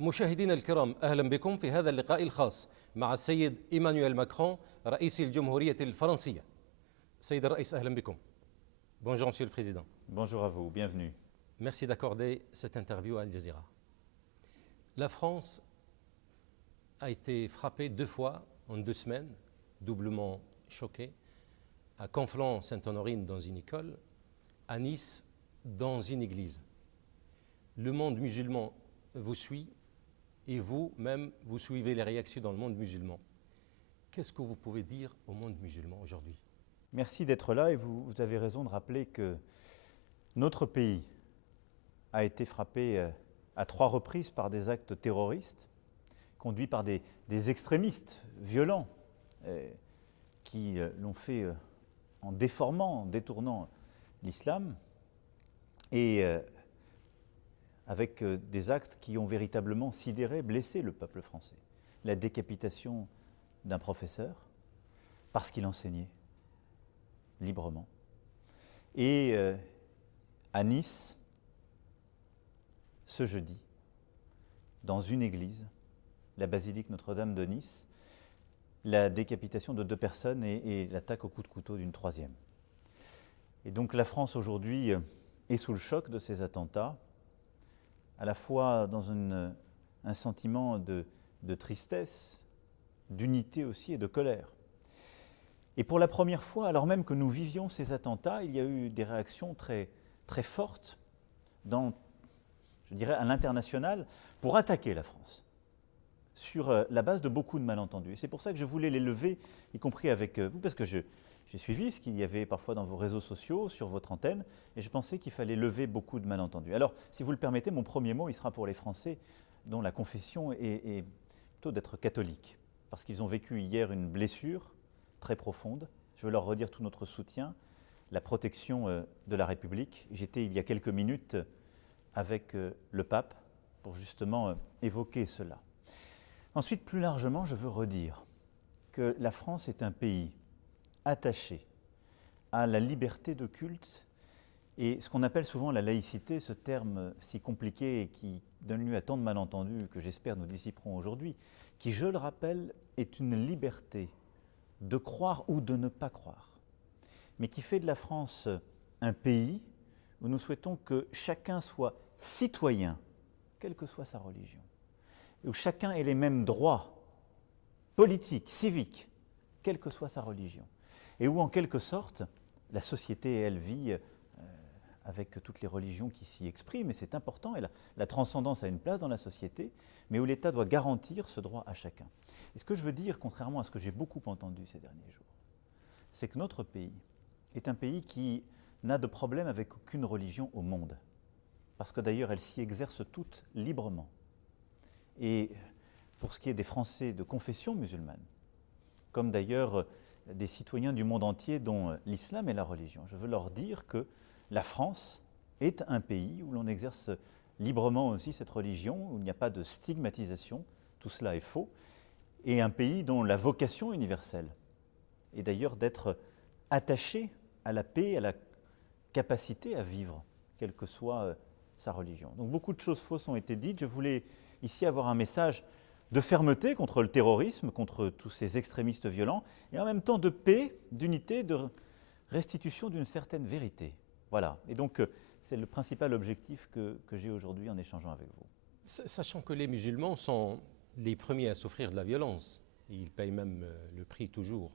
مشاهدينا الكرام، أهلا بكم في هذا اللقاء الخاص مع السيد إيمانويل ماكرون رئيس الجمهورية الفرنسية. سيد الرئيس، أهلا بكم. Bonjour Monsieur le Président. Bonjour à vous, bienvenue. Merci d'accorder cette interview à Al Jazeera. La France a été frappée 2 fois en 2 semaines, doublement choquée, à Conflans-Sainte-Honorine dans une école, à Nice dans une église. Le monde musulman vous suit et vous-même, vous suivez les réactions dans le monde musulman. Qu'est-ce que vous pouvez dire au monde musulman aujourd'hui? Merci d'être là et vous avez raison de rappeler que notre pays a été frappé à 3 reprises par des actes terroristes conduits par des extrémistes violents qui l'ont fait en déformant, en détournant l'islam et avec des actes qui ont véritablement sidéré, blessé le peuple français. La décapitation d'un professeur parce qu'il enseignait librement. Et à Nice, ce jeudi, dans une église, la basilique Notre-Dame de Nice, la décapitation de 2 personnes et l'attaque au coup de couteau d'une 3e. Et donc la France aujourd'hui est sous le choc de ces attentats, à la fois dans un sentiment de tristesse, d'unité aussi et de colère. Et pour la première fois, alors même que nous vivions ces attentats, il y a eu des réactions très, très fortes, je dirais à l'international, pour attaquer la France, sur la base de beaucoup de malentendus. Et c'est pour ça que je voulais les lever, y compris avec vous, parce que j'ai suivi ce qu'il y avait parfois dans vos réseaux sociaux, sur votre antenne, et je pensais qu'il fallait lever beaucoup de malentendus. Alors, si vous le permettez, mon premier mot, il sera pour les Français dont la confession est plutôt d'être catholique, parce qu'ils ont vécu hier une blessure très profonde. Je veux leur redire tout notre soutien, la protection de la République. J'étais il y a quelques minutes avec le pape pour justement évoquer cela. Ensuite, plus largement, je veux redire que la France est un pays attaché à la liberté de culte et ce qu'on appelle souvent la laïcité, ce terme si compliqué et qui donne lieu à tant de malentendus que j'espère nous dissiperons aujourd'hui, qui, je le rappelle, est une liberté de croire ou de ne pas croire, mais qui fait de la France un pays où nous souhaitons que chacun soit citoyen, quelle que soit sa religion, et où chacun ait les mêmes droits politiques, civiques, quelle que soit sa religion, et où en quelque sorte la société, elle vit avec toutes les religions qui s'y expriment, et c'est important, et la transcendance a une place dans la société, mais où l'État doit garantir ce droit à chacun. Et ce que je veux dire, contrairement à ce que j'ai beaucoup entendu ces derniers jours, c'est que notre pays est un pays qui n'a de problème avec aucune religion au monde, parce que d'ailleurs elles s'y exercent toutes librement. Et pour ce qui est des Français de confession musulmane, comme d'ailleurs des citoyens du monde entier dont l'islam est la religion, je veux leur dire que la France est un pays où l'on exerce librement aussi cette religion, où il n'y a pas de stigmatisation, tout cela est faux, et un pays dont la vocation universelle est d'ailleurs d'être attaché à la paix, à la capacité à vivre, quelle que soit sa religion. Donc beaucoup de choses fausses ont été dites. Je voulais ici avoir un message de fermeté contre le terrorisme, contre tous ces extrémistes violents, et en même temps de paix, d'unité, de restitution d'une certaine vérité. Voilà, et donc c'est le principal objectif que j'ai aujourd'hui en échangeant avec vous. Sachant que les musulmans sont les premiers à souffrir de la violence, et ils payent même le prix toujours.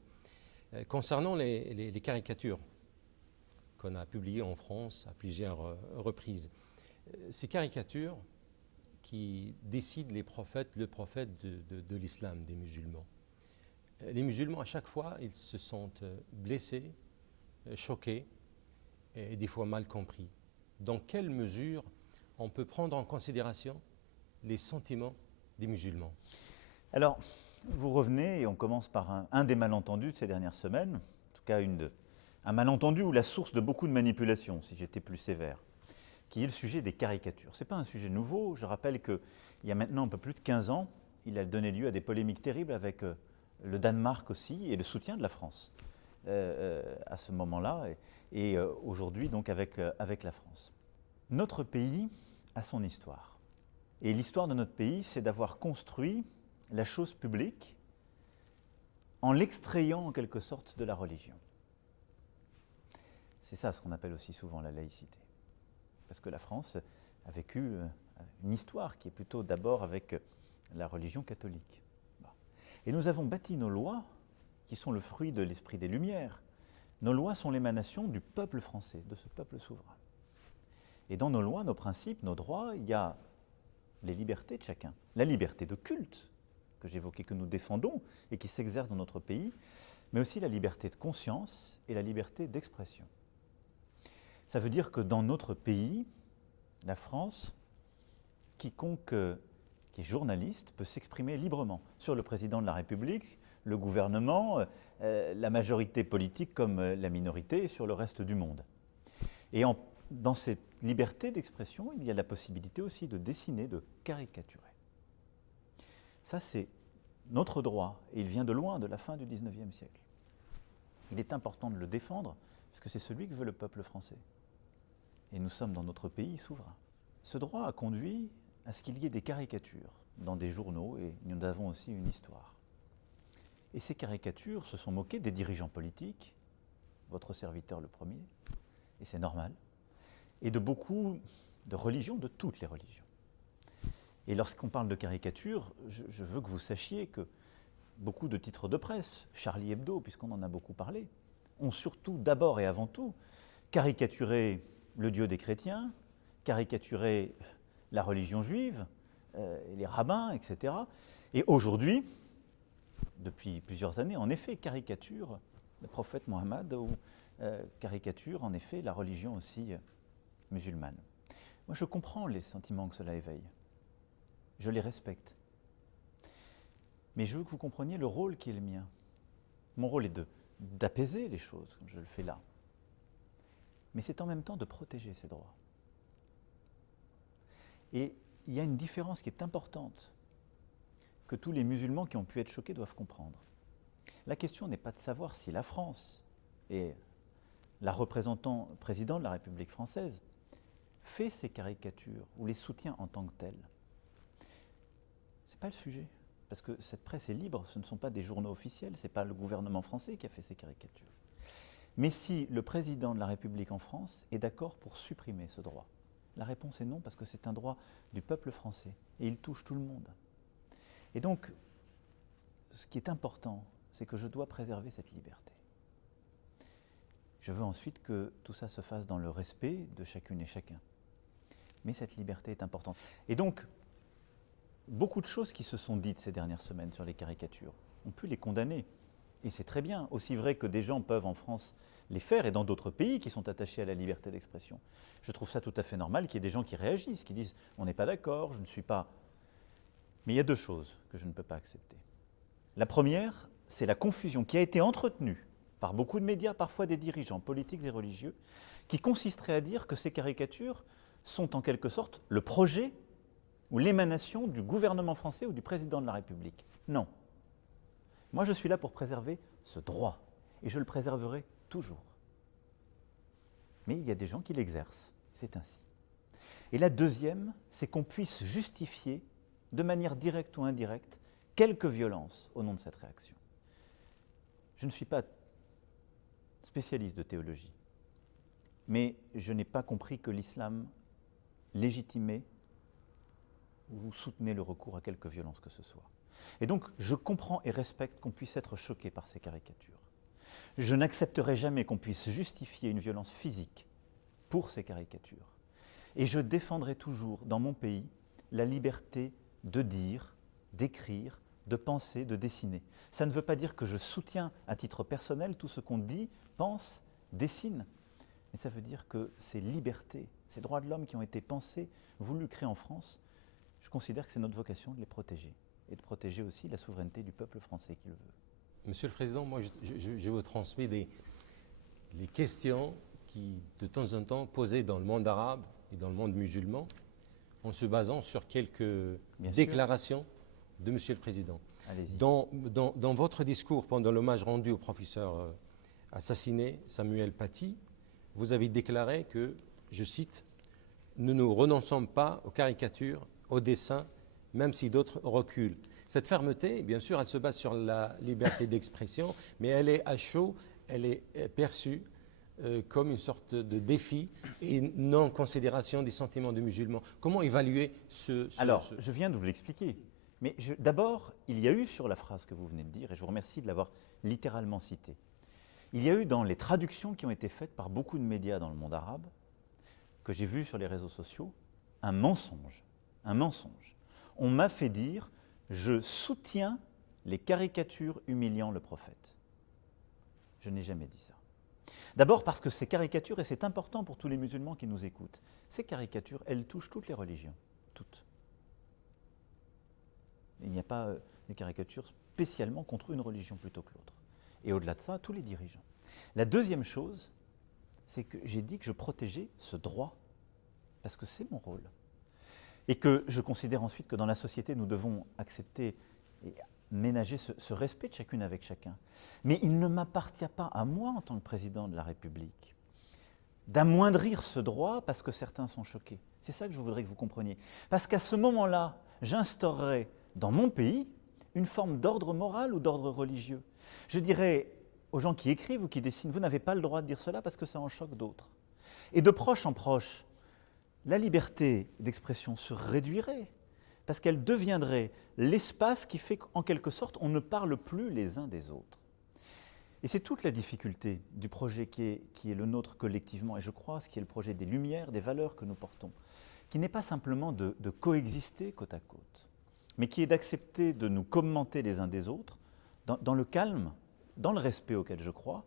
Concernant les caricatures qu'on a publiées en France à plusieurs reprises, ces caricatures qui décident le prophète de l'islam, des musulmans. Les musulmans, à chaque fois, ils se sentent blessés, choqués, et des fois mal compris. Dans quelle mesure on peut prendre en considération les sentiments des musulmans? Alors, vous revenez et on commence par un des malentendus de ces dernières semaines, en tout cas un malentendu ou la source de beaucoup de manipulations, si j'étais plus sévère, qui est le sujet des caricatures. Ce n'est pas un sujet nouveau, je rappelle qu'il y a maintenant un peu plus de 15 ans, il a donné lieu à des polémiques terribles avec le Danemark aussi et le soutien de la France à ce moment-là et aujourd'hui donc avec la France. Notre pays a son histoire. Et l'histoire de notre pays, c'est d'avoir construit la chose publique en l'extrayant en quelque sorte de la religion. C'est ça ce qu'on appelle aussi souvent la laïcité. Parce que la France a vécu une histoire qui est plutôt d'abord avec la religion catholique. Et nous avons bâti nos lois, qui sont le fruit de l'esprit des Lumières. Nos lois sont l'émanation du peuple français, de ce peuple souverain. Et dans nos lois, nos principes, nos droits, il y a les libertés de chacun. La liberté de culte, que j'évoquais, que nous défendons et qui s'exerce dans notre pays, mais aussi la liberté de conscience et la liberté d'expression. Ça veut dire que dans notre pays, la France, quiconque qui est journaliste peut s'exprimer librement sur le président de la République, le gouvernement, la majorité politique comme la minorité et sur le reste du monde. Et dans cette liberté d'expression, il y a la possibilité aussi de dessiner, de caricaturer. Ça, c'est notre droit, et il vient de loin, de la fin du XIXe siècle. Il est important de le défendre, parce que c'est celui que veut le peuple français. Et nous sommes dans notre pays souverain. Ce droit a conduit à ce qu'il y ait des caricatures dans des journaux, et nous avons aussi une histoire. Et ces caricatures se sont moquées des dirigeants politiques, votre serviteur le premier, et c'est normal, et de beaucoup de religions, de toutes les religions. Et lorsqu'on parle de caricature, je veux que vous sachiez que beaucoup de titres de presse, Charlie Hebdo, puisqu'on en a beaucoup parlé, ont surtout, d'abord et avant tout, caricaturé le Dieu des chrétiens, caricaturé la religion juive, les rabbins, etc. Et aujourd'hui, depuis plusieurs années, en effet, caricature le prophète Mohammed ou caricature, en effet, la religion aussi musulmane. Moi, je comprends les sentiments que cela éveille. Je les respecte. Mais je veux que vous compreniez le rôle qui est le mien. Mon rôle est d'apaiser les choses, comme je le fais là. Mais c'est en même temps de protéger ces droits. Et il y a une différence qui est importante, que tous les musulmans qui ont pu être choqués doivent comprendre. La question n'est pas de savoir si la France et la président de la République française fait ces caricatures ou les soutient en tant que telles. Ce n'est pas le sujet, parce que cette presse est libre, ce ne sont pas des journaux officiels, ce n'est pas le gouvernement français qui a fait ces caricatures. Mais si le président de la République en France est d'accord pour supprimer ce droit, la réponse est non, parce que c'est un droit du peuple français et il touche tout le monde. Et donc, ce qui est important, c'est que je dois préserver cette liberté. Je veux ensuite que tout ça se fasse dans le respect de chacune et chacun. Mais cette liberté est importante. Et donc, beaucoup de choses qui se sont dites ces dernières semaines sur les caricatures, on peut les condamner. Et c'est très bien, aussi vrai que des gens peuvent en France les faire et dans d'autres pays qui sont attachés à la liberté d'expression. Je trouve ça tout à fait normal qu'il y ait des gens qui réagissent, qui disent « on n'est pas d'accord, je ne suis pas… » Mais il y a deux choses que je ne peux pas accepter. La première, c'est la confusion qui a été entretenue par beaucoup de médias, parfois des dirigeants politiques et religieux, qui consisterait à dire que ces caricatures sont en quelque sorte le projet ou l'émanation du gouvernement français ou du président de la République. Non. Moi, je suis là pour préserver ce droit, et je le préserverai toujours. Mais il y a des gens qui l'exercent, c'est ainsi. Et la deuxième, c'est qu'on puisse justifier, de manière directe ou indirecte, quelque violence au nom de cette réaction. Je ne suis pas spécialiste de théologie, mais je n'ai pas compris que l'islam légitimait ou soutenait le recours à quelque violence que ce soit. Et donc, je comprends et respecte qu'on puisse être choqué par ces caricatures. Je n'accepterai jamais qu'on puisse justifier une violence physique pour ces caricatures. Et je défendrai toujours, dans mon pays, la liberté de dire, d'écrire, de penser, de dessiner. Ça ne veut pas dire que je soutiens à titre personnel tout ce qu'on dit, pense, dessine. Mais ça veut dire que ces libertés, ces droits de l'homme qui ont été pensés, voulus, créés en France, je considère que c'est notre vocation de les protéger. Et de protéger aussi la souveraineté du peuple français qui le veut. Monsieur le Président, moi je vous transmets les questions qui, de temps en temps, posées dans le monde arabe et dans le monde musulman, en se basant sur quelques déclarations de Monsieur le Président. Allez-y. Dans votre discours pendant l'hommage rendu au professeur assassiné Samuel Paty, vous avez déclaré que, je cite, « Nous ne renonçons pas aux caricatures au dessein, même si d'autres reculent. Cette fermeté, bien sûr, elle se base sur la liberté d'expression, mais elle est à chaud, elle est perçue comme une sorte de défi et non-considération des sentiments des musulmans. Comment évaluer Alors, je viens de vous l'expliquer. Mais d'abord, il y a eu sur la phrase que vous venez de dire, et je vous remercie de l'avoir littéralement citée, il y a eu dans les traductions qui ont été faites par beaucoup de médias dans le monde arabe, que j'ai vu sur les réseaux sociaux, un mensonge. Un mensonge. On m'a fait dire « je soutiens les caricatures humiliant le prophète ». Je n'ai jamais dit ça. D'abord parce que ces caricatures, et c'est important pour tous les musulmans qui nous écoutent, ces caricatures, elles touchent toutes les religions, toutes. Il n'y a pas des caricatures spécialement contre une religion plutôt que l'autre. Et au-delà de ça, tous les dirigeants. La deuxième chose, c'est que j'ai dit que je protégeais ce droit, parce que c'est mon rôle. Et que je considère ensuite que dans la société, nous devons accepter et ménager ce respect de chacune avec chacun. Mais il ne m'appartient pas à moi, en tant que président de la République, d'amoindrir ce droit parce que certains sont choqués. C'est ça que je voudrais que vous compreniez. Parce qu'à ce moment-là, j'instaurerai dans mon pays une forme d'ordre moral ou d'ordre religieux. Je dirais aux gens qui écrivent ou qui dessinent, vous n'avez pas le droit de dire cela parce que ça en choque d'autres. Et de proche en proche, la liberté d'expression se réduirait parce qu'elle deviendrait l'espace qui fait qu'en quelque sorte, on ne parle plus les uns des autres. Et c'est toute la difficulté du projet qui est le nôtre collectivement, et je crois ce qui est le projet des Lumières, des valeurs que nous portons, qui n'est pas simplement de coexister côte à côte, mais qui est d'accepter de nous commenter les uns des autres, dans le calme, dans le respect auquel je crois,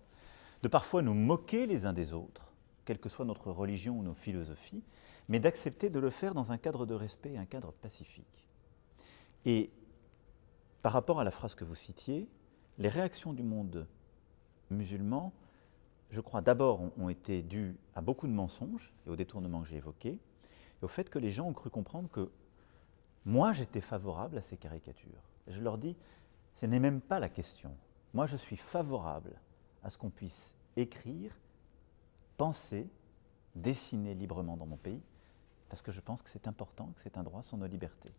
de parfois nous moquer les uns des autres, quelle que soit notre religion ou nos philosophies, mais d'accepter de le faire dans un cadre de respect et un cadre pacifique. Et par rapport à la phrase que vous citiez, les réactions du monde musulman, je crois d'abord ont été dues à beaucoup de mensonges et aux détournements que j'ai évoqués, et au fait que les gens ont cru comprendre que moi j'étais favorable à ces caricatures. Je leur dis, ce n'est même pas la question. Moi je suis favorable à ce qu'on puisse écrire, penser, dessiner librement dans mon pays, parce que je pense que c'est important, que c'est un droit, sont nos libertés.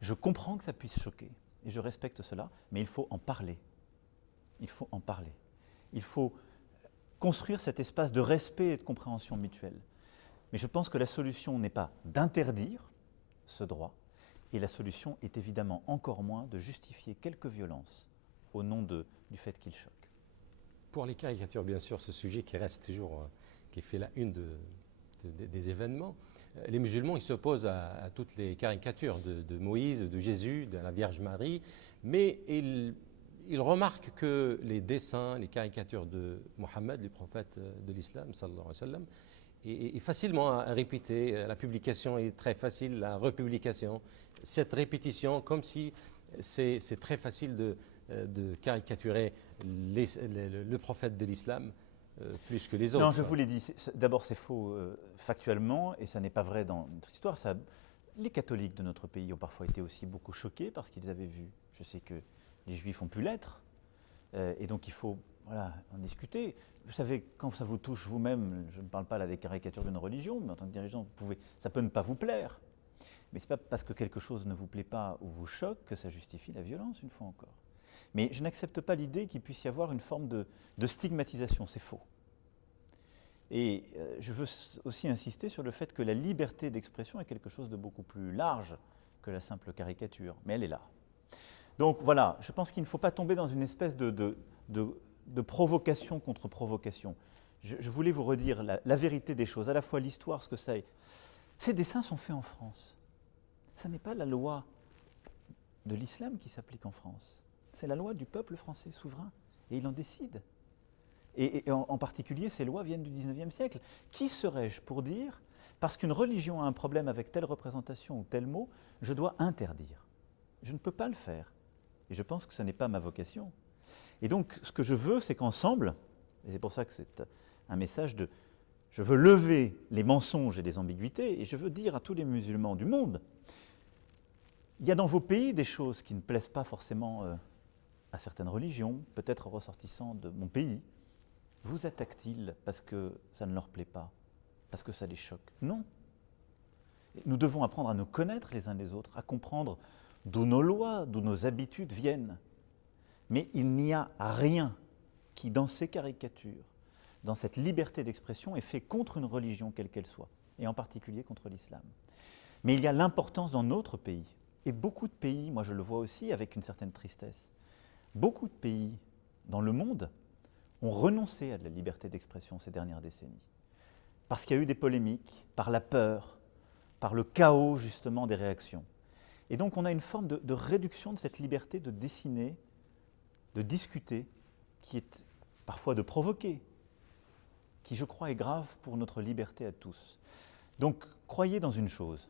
Je comprends que ça puisse choquer, et je respecte cela, mais il faut en parler. Il faut en parler. Il faut construire cet espace de respect et de compréhension mutuelle. Mais je pense que la solution n'est pas d'interdire ce droit, et la solution est évidemment encore moins de justifier quelque violence au nom du fait qu'il choque. Pour les caricatures, bien sûr, ce sujet qui reste toujours, qui fait la une des événements, les musulmans ils s'opposent à toutes les caricatures de Moïse, de Jésus, de la Vierge Marie, mais ils remarquent que les dessins, les caricatures de Mohammed, le prophète de l'islam, sallallahu alayhi wa sallam, est facilement à répéter. La publication est très facile, la republication. Cette répétition, comme si c'est très facile de caricaturer le prophète de l'islam plus que les autres. Non, je vous l'ai dit, d'abord c'est faux factuellement, et ça n'est pas vrai dans notre histoire. Les catholiques de notre pays ont parfois été aussi beaucoup choqués parce qu'ils avaient vu, je sais que les juifs ont pu l'être, et donc il faut en discuter. Vous savez, quand ça vous touche vous-même, je ne parle pas là des caricatures d'une religion, mais en tant que dirigeant, ça peut ne pas vous plaire. Mais ce n'est pas parce que quelque chose ne vous plaît pas ou vous choque que ça justifie la violence, une fois encore. Mais je n'accepte pas l'idée qu'il puisse y avoir une forme de stigmatisation, c'est faux. Et je veux aussi insister sur le fait que la liberté d'expression est quelque chose de beaucoup plus large que la simple caricature, mais elle est là. Donc voilà, je pense qu'il ne faut pas tomber dans une espèce de provocation contre provocation. Je voulais vous redire la vérité des choses, à la fois l'histoire, ce que ça est. Ces dessins sont faits en France. Ce n'est pas la loi de l'islam qui s'applique en France. C'est la loi du peuple français souverain, et il en décide. Et en particulier, ces lois viennent du XIXe siècle. Qui serais-je pour dire, parce qu'une religion a un problème avec telle représentation ou tel mot, je dois interdire? Je ne peux pas le faire. Et je pense que ce n'est pas ma vocation. Et donc, ce que je veux, c'est qu'ensemble, et c'est pour ça que c'est un message je veux lever les mensonges et les ambiguïtés, et je veux dire à tous les musulmans du monde, il y a dans vos pays des choses qui ne plaisent pas forcément à certaines religions, peut-être ressortissants de mon pays. Vous attaquent-ils parce que ça ne leur plaît pas, parce que ça les choque? Non. Nous devons apprendre à nous connaître les uns les autres, à comprendre d'où nos lois, d'où nos habitudes viennent. Mais il n'y a rien qui, dans ces caricatures, dans cette liberté d'expression, est fait contre une religion quelle qu'elle soit, et en particulier contre l'islam. Mais il y a l'importance dans notre pays, et beaucoup de pays, moi je le vois aussi avec une certaine tristesse, beaucoup de pays dans le monde ont renoncé à de la liberté d'expression ces dernières décennies. Parce qu'il y a eu des polémiques, par la peur, par le chaos justement des réactions. Et donc on a une forme de réduction de cette liberté de dessiner, de discuter, qui est parfois de provoquer, qui je crois est grave pour notre liberté à tous. Donc croyez dans une chose.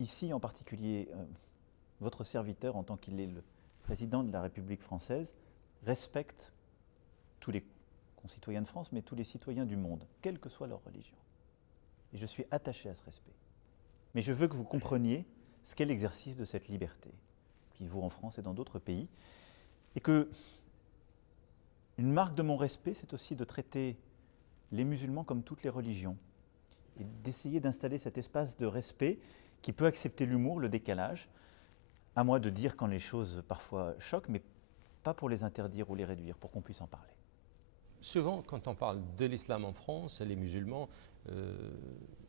Ici en particulier, votre serviteur en tant qu'il est le président de la République française respecte tous les concitoyens de France, mais tous les citoyens du monde, quelle que soit leur religion. Et je suis attaché à ce respect. Mais je veux que vous compreniez ce qu'est l'exercice de cette liberté, qu'il vaut en France et dans d'autres pays, et que une marque de mon respect, c'est aussi de traiter les musulmans comme toutes les religions, et d'essayer d'installer cet espace de respect qui peut accepter l'humour, le décalage, à moi de dire quand les choses parfois choquent, mais pas pour les interdire ou les réduire, pour qu'on puisse en parler. Souvent, quand on parle de l'islam en France, les musulmans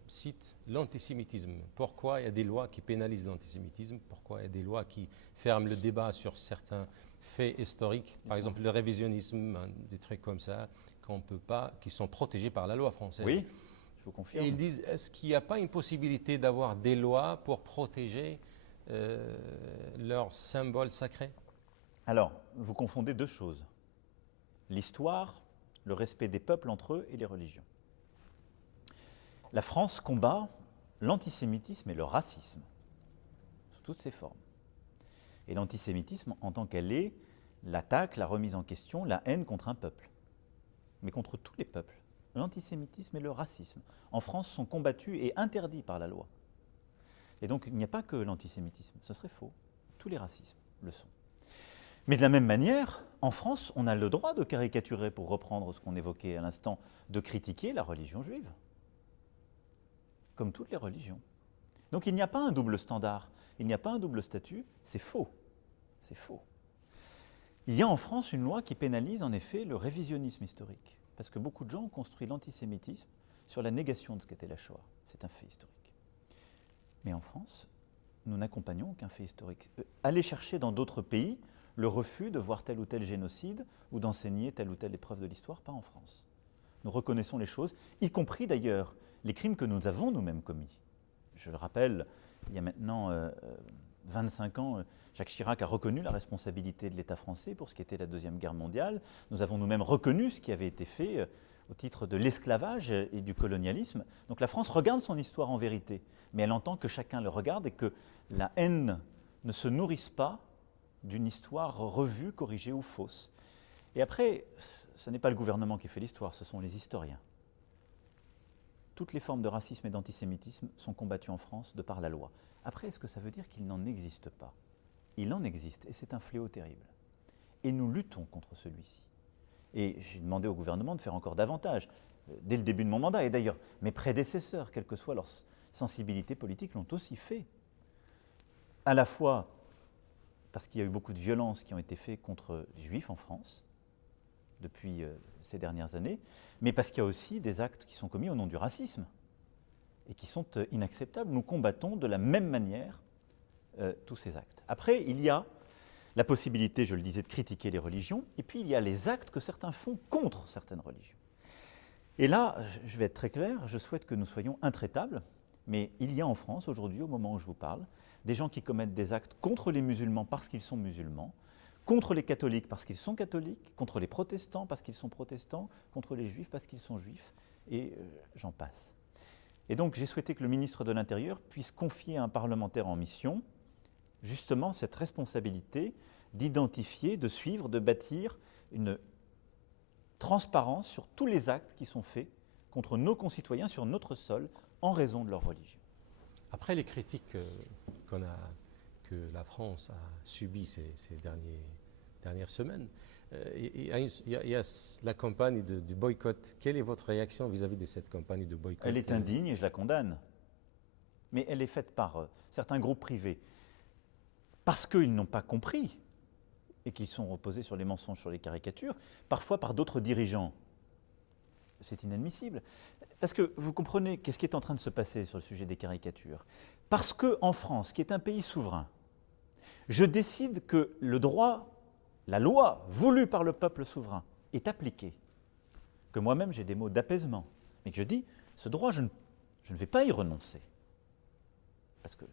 citent l'antisémitisme. Pourquoi il y a des lois qui pénalisent l'antisémitisme? Pourquoi il y a des lois qui ferment le débat sur certains faits historiques? Par exemple, le révisionnisme, des trucs comme ça, qu'on peut pas, qui sont protégés par la loi française. Oui, je vous confirme. Et ils disent, est-ce qu'il n'y a pas une possibilité d'avoir des lois pour protéger leurs symboles sacrés? Alors, vous confondez deux choses. L'histoire, le respect des peuples entre eux et les religions. La France combat l'antisémitisme et le racisme, sous toutes ses formes. Et l'antisémitisme, en tant qu'elle est, l'attaque, la remise en question, la haine contre un peuple, mais contre tous les peuples. L'antisémitisme et le racisme, en France, sont combattus et interdits par la loi. Et donc, il n'y a pas que l'antisémitisme, ce serait faux. Tous les racismes le sont. Mais de la même manière, en France, on a le droit de caricaturer, pour reprendre ce qu'on évoquait à l'instant, de critiquer la religion juive, comme toutes les religions. Donc il n'y a pas un double standard, il n'y a pas un double statut, c'est faux. C'est faux. Il y a en France une loi qui pénalise en effet le révisionnisme historique, parce que beaucoup de gens ont construit l'antisémitisme sur la négation de ce qu'était la Shoah. C'est un fait historique. Mais en France, nous n'accompagnons qu'un fait historique. Allez chercher dans d'autres pays le refus de voir tel ou tel génocide ou d'enseigner telle ou telle épreuve de l'histoire, pas en France. Nous reconnaissons les choses, y compris d'ailleurs les crimes que nous avons nous-mêmes commis. Je le rappelle, il y a maintenant 25 ans, Jacques Chirac a reconnu la responsabilité de l'État français pour ce qui était la Deuxième Guerre mondiale. Nous avons nous-mêmes reconnu ce qui avait été fait au titre de l'esclavage et du colonialisme. Donc la France regarde son histoire en vérité, mais elle entend que chacun le regarde et que la haine ne se nourrisse pas d'une histoire revue, corrigée ou fausse. Et après, ce n'est pas le gouvernement qui fait l'histoire, ce sont les historiens. Toutes les formes de racisme et d'antisémitisme sont combattues en France de par la loi. Après, est-ce que ça veut dire qu'il n'en existe pas? Il en existe, et c'est un fléau terrible. Et nous luttons contre celui-ci. Et j'ai demandé au gouvernement de faire encore davantage, dès le début de mon mandat. Et d'ailleurs, mes prédécesseurs, quelle que soit leur sensibilité politique, l'ont aussi fait. À la fois parce qu'il y a eu beaucoup de violences qui ont été faites contre les Juifs en France depuis ces dernières années, mais parce qu'il y a aussi des actes qui sont commis au nom du racisme et qui sont inacceptables. Nous combattons de la même manière tous ces actes. Après, il y a la possibilité, je le disais, de critiquer les religions, et puis il y a les actes que certains font contre certaines religions. Et là, je vais être très clair, je souhaite que nous soyons intraitables, mais il y a en France, aujourd'hui, au moment où je vous parle, des gens qui commettent des actes contre les musulmans parce qu'ils sont musulmans, contre les catholiques parce qu'ils sont catholiques, contre les protestants parce qu'ils sont protestants, contre les juifs parce qu'ils sont juifs, et j'en passe. Et donc j'ai souhaité que le ministre de l'Intérieur puisse confier à un parlementaire en mission justement cette responsabilité d'identifier, de suivre, de bâtir une transparence sur tous les actes qui sont faits contre nos concitoyens sur notre sol en raison de leur religion. Après les critiques que la France a subies ces derniers dernières semaines. Il y a la campagne du boycott. Quelle est votre réaction vis-à-vis de cette campagne de boycott? Elle est indigne et je la condamne. Mais elle est faite par certains groupes privés. Parce qu'ils n'ont pas compris et qu'ils sont reposés sur les mensonges, sur les caricatures, parfois par d'autres dirigeants. C'est inadmissible. Parce que vous comprenez qu'est-ce qui est en train de se passer sur le sujet des caricatures. Parce qu'en France, qui est un pays souverain, je décide que le droit, la loi voulue par le peuple souverain est appliquée. Que moi-même j'ai des mots d'apaisement. Mais que je dis, ce droit, je ne vais pas y renoncer. Parce que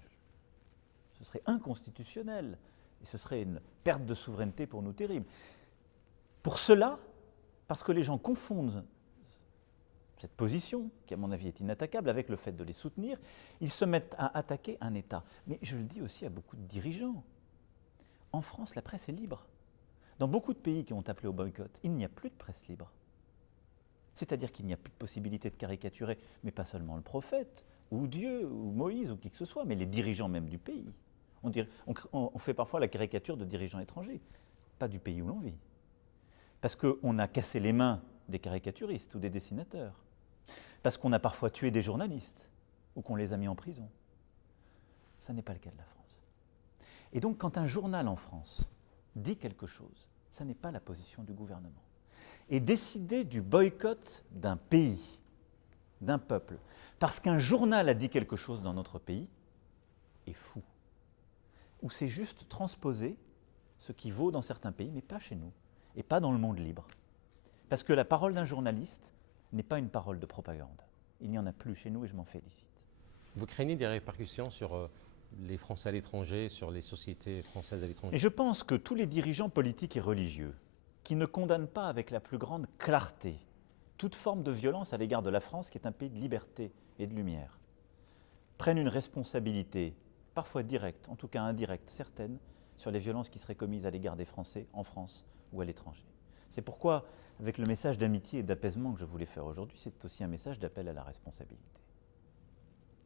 ce serait inconstitutionnel. Et ce serait une perte de souveraineté pour nous terrible. Pour cela, parce que les gens confondent cette position, qui à mon avis est inattaquable, avec le fait de les soutenir, ils se mettent à attaquer un État. Mais je le dis aussi à beaucoup de dirigeants. En France, la presse est libre. Dans beaucoup de pays qui ont appelé au boycott, il n'y a plus de presse libre. C'est-à-dire qu'il n'y a plus de possibilité de caricaturer, mais pas seulement le prophète, ou Dieu, ou Moïse, ou qui que ce soit, mais les dirigeants même du pays. On fait parfois la caricature de dirigeants étrangers, pas du pays où l'on vit. Parce qu'on a cassé les mains des caricaturistes ou des dessinateurs. Parce qu'on a parfois tué des journalistes, ou qu'on les a mis en prison. Ça n'est pas le cas de la France. Et donc quand un journal en France dit quelque chose, ça n'est pas la position du gouvernement. Et décider du boycott d'un pays, d'un peuple, parce qu'un journal a dit quelque chose dans notre pays, est fou. Ou c'est juste transposer ce qui vaut dans certains pays, mais pas chez nous, et pas dans le monde libre. Parce que la parole d'un journaliste n'est pas une parole de propagande. Il n'y en a plus chez nous et je m'en félicite. Vous craignez des répercussions sur les Français à l'étranger, sur les sociétés françaises à l'étranger? Et je pense que tous les dirigeants politiques et religieux qui ne condamnent pas avec la plus grande clarté toute forme de violence à l'égard de la France, qui est un pays de liberté et de lumière, prennent une responsabilité, parfois directe, en tout cas indirecte, certaine, sur les violences qui seraient commises à l'égard des Français en France ou à l'étranger. C'est pourquoi, avec le message d'amitié et d'apaisement que je voulais faire aujourd'hui, c'est aussi un message d'appel à la responsabilité.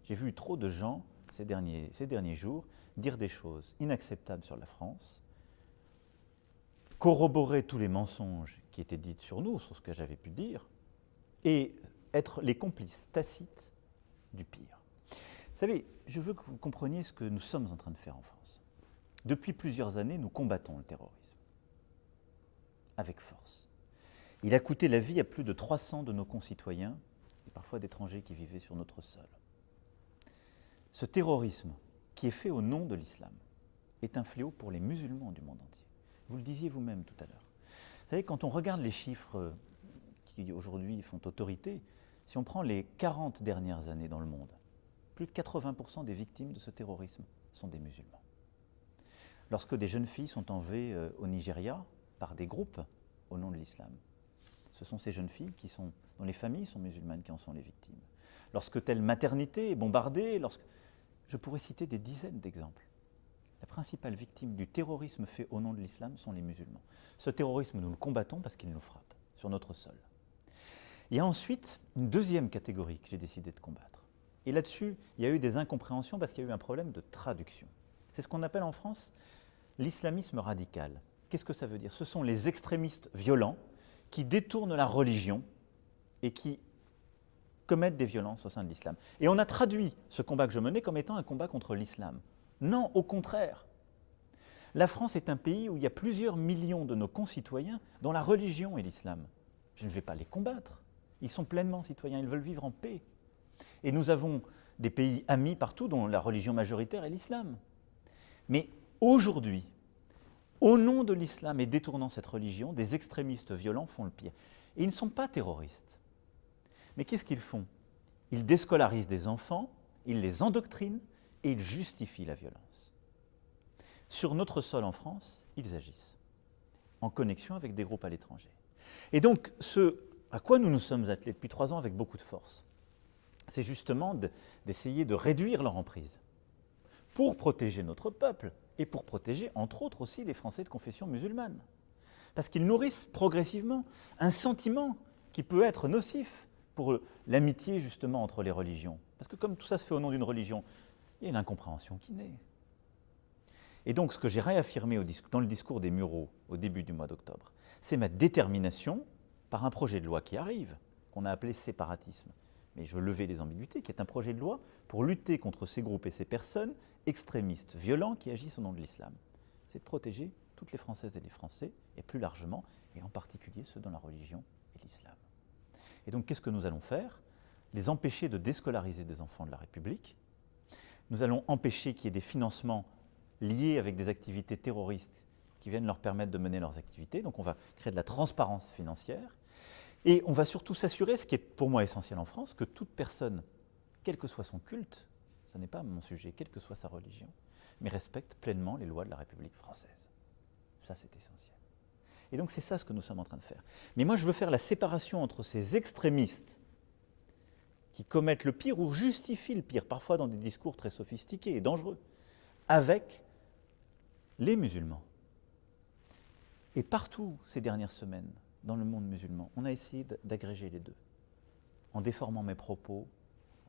J'ai vu trop de gens, ces derniers jours, dire des choses inacceptables sur la France, corroborer tous les mensonges qui étaient dits sur nous, sur ce que j'avais pu dire, et être les complices tacites du pire. Vous savez, je veux que vous compreniez ce que nous sommes en train de faire en France. Depuis plusieurs années, nous combattons le terrorisme, avec force. Il a coûté la vie à plus de 300 de nos concitoyens, et parfois d'étrangers qui vivaient sur notre sol. Ce terrorisme, qui est fait au nom de l'islam, est un fléau pour les musulmans du monde entier. Vous le disiez vous-même tout à l'heure. Vous savez, quand on regarde les chiffres qui aujourd'hui font autorité, si on prend les 40 dernières années dans le monde, plus de 80% des victimes de ce terrorisme sont des musulmans. Lorsque des jeunes filles sont enlevées au Nigeria par des groupes au nom de l'islam, ce sont ces jeunes filles dont les familles sont musulmanes qui en sont les victimes. Lorsque telle maternité est bombardée, je pourrais citer des dizaines d'exemples. La principale victime du terrorisme fait au nom de l'islam sont les musulmans. Ce terrorisme, nous le combattons parce qu'il nous frappe sur notre sol. Il y a ensuite une deuxième catégorie que j'ai décidé de combattre. Et là-dessus, il y a eu des incompréhensions parce qu'il y a eu un problème de traduction. C'est ce qu'on appelle en France l'islamisme radical. Qu'est-ce que ça veut dire? Ce sont les extrémistes violents qui détournent la religion et qui commettent des violences au sein de l'islam. Et on a traduit ce combat que je menais comme étant un combat contre l'islam. Non, au contraire. La France est un pays où il y a plusieurs millions de nos concitoyens dont la religion est l'islam. Je ne vais pas les combattre. Ils sont pleinement citoyens, ils veulent vivre en paix. Et nous avons des pays amis partout dont la religion majoritaire est l'islam. Mais aujourd'hui, au nom de l'islam et détournant cette religion, des extrémistes violents font le pire. Et ils ne sont pas terroristes. Mais qu'est-ce qu'ils font? Ils déscolarisent des enfants, ils les endoctrinent et ils justifient la violence. Sur notre sol en France, ils agissent, en connexion avec des groupes à l'étranger. Et donc, ce à quoi nous nous sommes attelés depuis 3 ans avec beaucoup de force, c'est justement d'essayer de réduire leur emprise pour protéger notre peuple et pour protéger, entre autres aussi, les Français de confession musulmane. Parce qu'ils nourrissent progressivement un sentiment qui peut être nocif pour l'amitié justement entre les religions. Parce que comme tout ça se fait au nom d'une religion, il y a une incompréhension qui naît. Et donc, ce que j'ai réaffirmé dans le discours des Mureaux au début du mois d'octobre, c'est ma détermination par un projet de loi qui arrive, qu'on a appelé séparatisme. Mais je veux lever les ambiguïtés, qui est un projet de loi pour lutter contre ces groupes et ces personnes extrémistes, violents, qui agissent au nom de l'islam. C'est de protéger toutes les Françaises et les Français, et plus largement, et en particulier ceux dont la religion est l'islam. Et donc, qu'est-ce que nous allons faire? Les empêcher de déscolariser des enfants de la République. Nous allons empêcher qu'il y ait des financements liés avec des activités terroristes qui viennent leur permettre de mener leurs activités. Donc on va créer de la transparence financière. Et on va surtout s'assurer, ce qui est pour moi essentiel en France, que toute personne, quel que soit son culte, ce n'est pas mon sujet, quelle que soit sa religion, mais respecte pleinement les lois de la République française. Ça, c'est essentiel. Et donc c'est ça ce que nous sommes en train de faire. Mais moi, je veux faire la séparation entre ces extrémistes qui commettent le pire ou justifient le pire, parfois dans des discours très sophistiqués et dangereux, avec les musulmans. Et partout ces dernières semaines, dans le monde musulman, on a essayé d'agréger les deux, en déformant mes propos,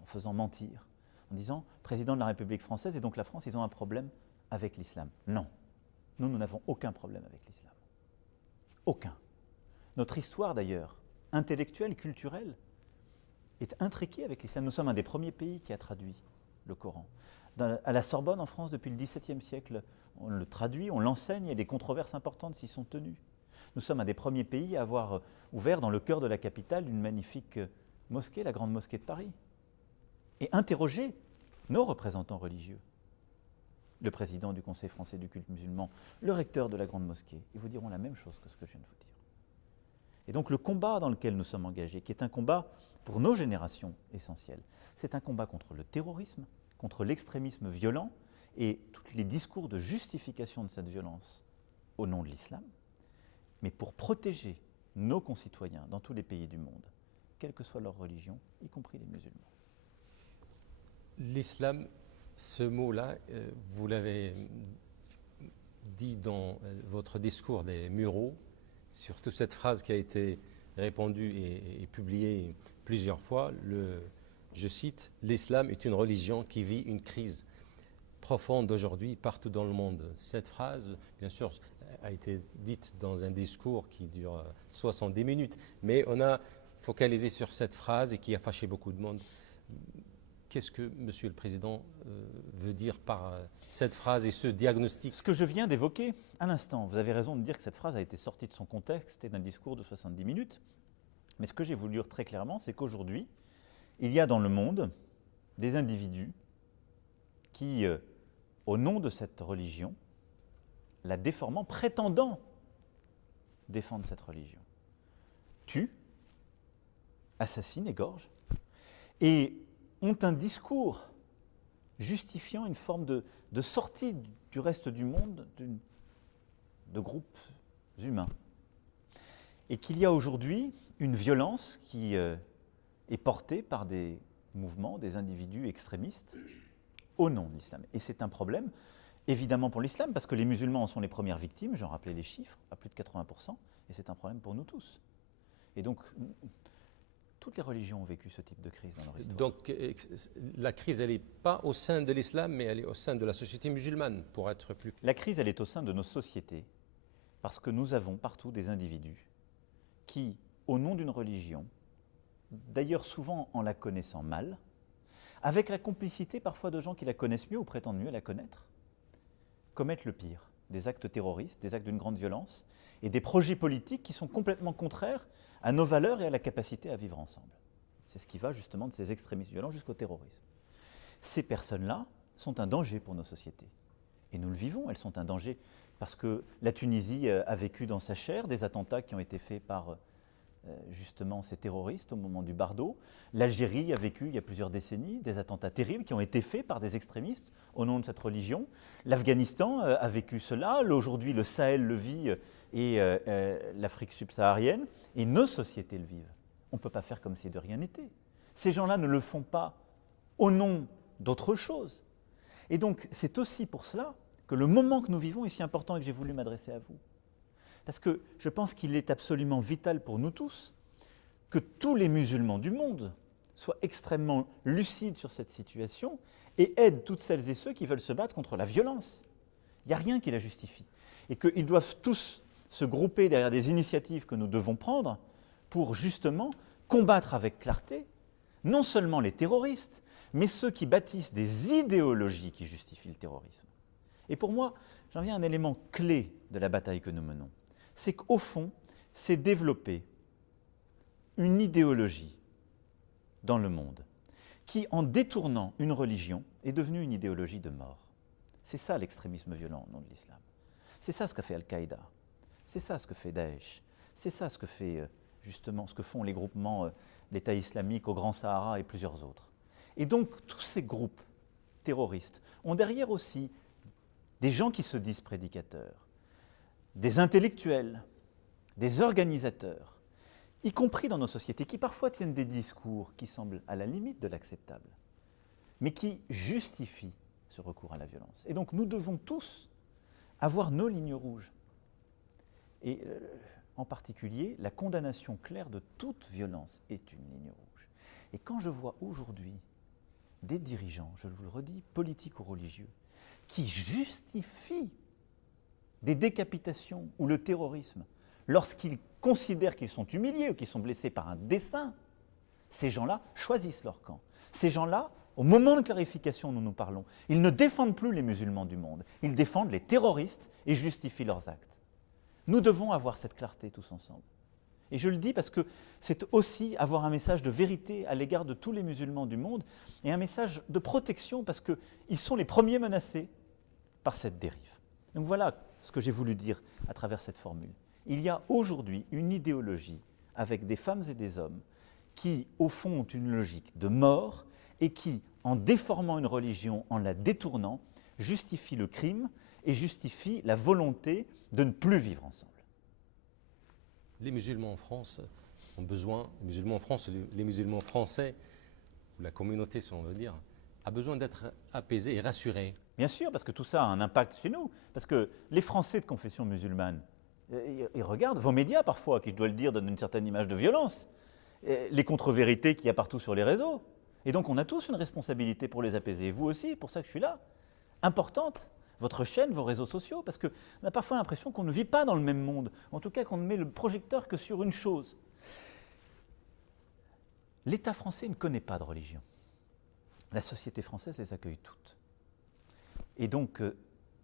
en faisant mentir, en disant « président de la République française et donc la France, ils ont un problème avec l'islam ». Non, nous n'avons aucun problème avec l'islam. Aucun. Notre histoire d'ailleurs, intellectuelle, culturelle, est intriquée avec l'islam. Nous sommes un des premiers pays qui a traduit le Coran. À la Sorbonne, en France, depuis le XVIIe siècle, on le traduit, on l'enseigne, et des controverses importantes s'y sont tenues. Nous sommes un des premiers pays à avoir ouvert dans le cœur de la capitale une magnifique mosquée, la Grande Mosquée de Paris, et interrogé nos représentants religieux, le président du Conseil français du culte musulman, le recteur de la Grande Mosquée. Ils vous diront la même chose que ce que je viens de vous dire. Et donc le combat dans lequel nous sommes engagés, qui est un combat pour nos générations essentielles, c'est un combat contre le terrorisme, contre l'extrémisme violent et tous les discours de justification de cette violence au nom de l'islam, mais pour protéger nos concitoyens dans tous les pays du monde, quelle que soit leur religion, y compris les musulmans. L'islam, ce mot-là, vous l'avez dit dans votre discours des Mureaux, surtout cette phrase qui a été répandue et publiée plusieurs fois, je cite, « L'islam est une religion qui vit une crise profonde aujourd'hui partout dans le monde ». Cette phrase, bien sûr, a été dite dans un discours qui dure 70 minutes, mais on a focalisé sur cette phrase et qui a fâché beaucoup de monde. Qu'est-ce que Monsieur le Président veut dire par cette phrase et ce diagnostic? Ce que je viens d'évoquer à l'instant, vous avez raison de dire que cette phrase a été sortie de son contexte et d'un discours de 70 minutes, mais ce que j'ai voulu dire très clairement, c'est qu'aujourd'hui, il y a dans le monde des individus qui, au nom de cette religion, la déformant, prétendant défendre cette religion, tuent, assassinent, égorgent, et ont un discours justifiant une forme de sortie du reste du monde de groupes humains. Et qu'il y a aujourd'hui une violence qui est portée par des mouvements, des individus extrémistes au nom de l'islam. Et c'est un problème, évidemment pour l'islam, parce que les musulmans en sont les premières victimes, j'en rappelais les chiffres, à plus de 80%, et c'est un problème pour nous tous. Et donc, toutes les religions ont vécu ce type de crise dans leur histoire. Donc, la crise, elle n'est pas au sein de l'islam, mais elle est au sein de la société musulmane, pour être plus... La crise, elle est au sein de nos sociétés, parce que nous avons partout des individus qui, au nom d'une religion, d'ailleurs souvent en la connaissant mal, avec la complicité parfois de gens qui la connaissent mieux ou prétendent mieux la connaître, commettent le pire, des actes terroristes, des actes d'une grande violence, et des projets politiques qui sont complètement contraires à nos valeurs et à la capacité à vivre ensemble. C'est ce qui va justement de ces extrémistes violents jusqu'au terrorisme. Ces personnes-là sont un danger pour nos sociétés. Et nous le vivons, elles sont un danger parce que la Tunisie a vécu dans sa chair des attentats qui ont été faits par justement ces terroristes au moment du Bardo. L'Algérie a vécu il y a plusieurs décennies des attentats terribles qui ont été faits par des extrémistes au nom de cette religion. L'Afghanistan a vécu cela, aujourd'hui le Sahel le vit et l'Afrique subsaharienne, et nos sociétés le vivent. On ne peut pas faire comme si de rien n'était. Ces gens-là ne le font pas au nom d'autre chose. Et donc c'est aussi pour cela que le moment que nous vivons est si important et que j'ai voulu m'adresser à vous. Parce que je pense qu'il est absolument vital pour nous tous que tous les musulmans du monde soient extrêmement lucides sur cette situation et aident toutes celles et ceux qui veulent se battre contre la violence Il n'y a rien qui la justifie. Et qu'ils doivent tous se grouper derrière des initiatives que nous devons prendre pour justement combattre avec clarté non seulement les terroristes, mais ceux qui bâtissent des idéologies qui justifient le terrorisme. Et pour moi, j'en viens à un élément clé de la bataille que nous menons. C'est qu'au fond, c'est développer une idéologie dans le monde qui, en détournant une religion, est devenue une idéologie de mort. C'est ça l'extrémisme violent au nom de l'islam. C'est ça ce que fait Al-Qaïda. C'est ça ce que fait Daesh. C'est ça ce que fait justement ce que font les groupements l'État islamique au Grand Sahara et plusieurs autres. Et donc tous ces groupes terroristes ont derrière aussi des gens qui se disent prédicateurs, des intellectuels, des organisateurs, y compris dans nos sociétés, qui parfois tiennent des discours qui semblent à la limite de l'acceptable, mais qui justifient ce recours à la violence. Et donc nous devons tous avoir nos lignes rouges. Et en particulier, la condamnation claire de toute violence est une ligne rouge. Et quand je vois aujourd'hui des dirigeants, je vous le redis, politiques ou religieux, qui justifient des décapitations ou le terrorisme lorsqu'ils considèrent qu'ils sont humiliés ou qu'ils sont blessés par un dessein, ces gens-là choisissent leur camp. Ces gens-là, au moment de clarification dont nous parlons, ils ne défendent plus les musulmans du monde, ils défendent les terroristes et justifient leurs actes. Nous devons avoir cette clarté tous ensemble. Et je le dis parce que c'est aussi avoir un message de vérité à l'égard de tous les musulmans du monde et un message de protection parce qu'ils sont les premiers menacés par cette dérive. Donc voilà ce que j'ai voulu dire à travers cette formule. Il y a aujourd'hui une idéologie avec des femmes et des hommes qui, au fond, ont une logique de mort et qui, en déformant une religion, en la détournant, justifient le crime et justifient la volonté de ne plus vivre ensemble. Les musulmans en France ont besoin, les musulmans en France, les musulmans français, ou la communauté, si on veut dire, a besoin d'être apaisés et rassurés. Bien sûr, parce que tout ça a un impact chez nous. Parce que les Français de confession musulmane, ils regardent vos médias parfois, qui, je dois le dire, donnent une certaine image de violence, les contre-vérités qu'il y a partout sur les réseaux. Et donc on a tous une responsabilité pour les apaiser. Et vous aussi, pour ça que je suis là. Importante, votre chaîne, vos réseaux sociaux, parce qu'on a parfois l'impression qu'on ne vit pas dans le même monde, en tout cas qu'on ne met le projecteur que sur une chose. L'État français ne connaît pas de religion. La société française les accueille toutes. Et donc,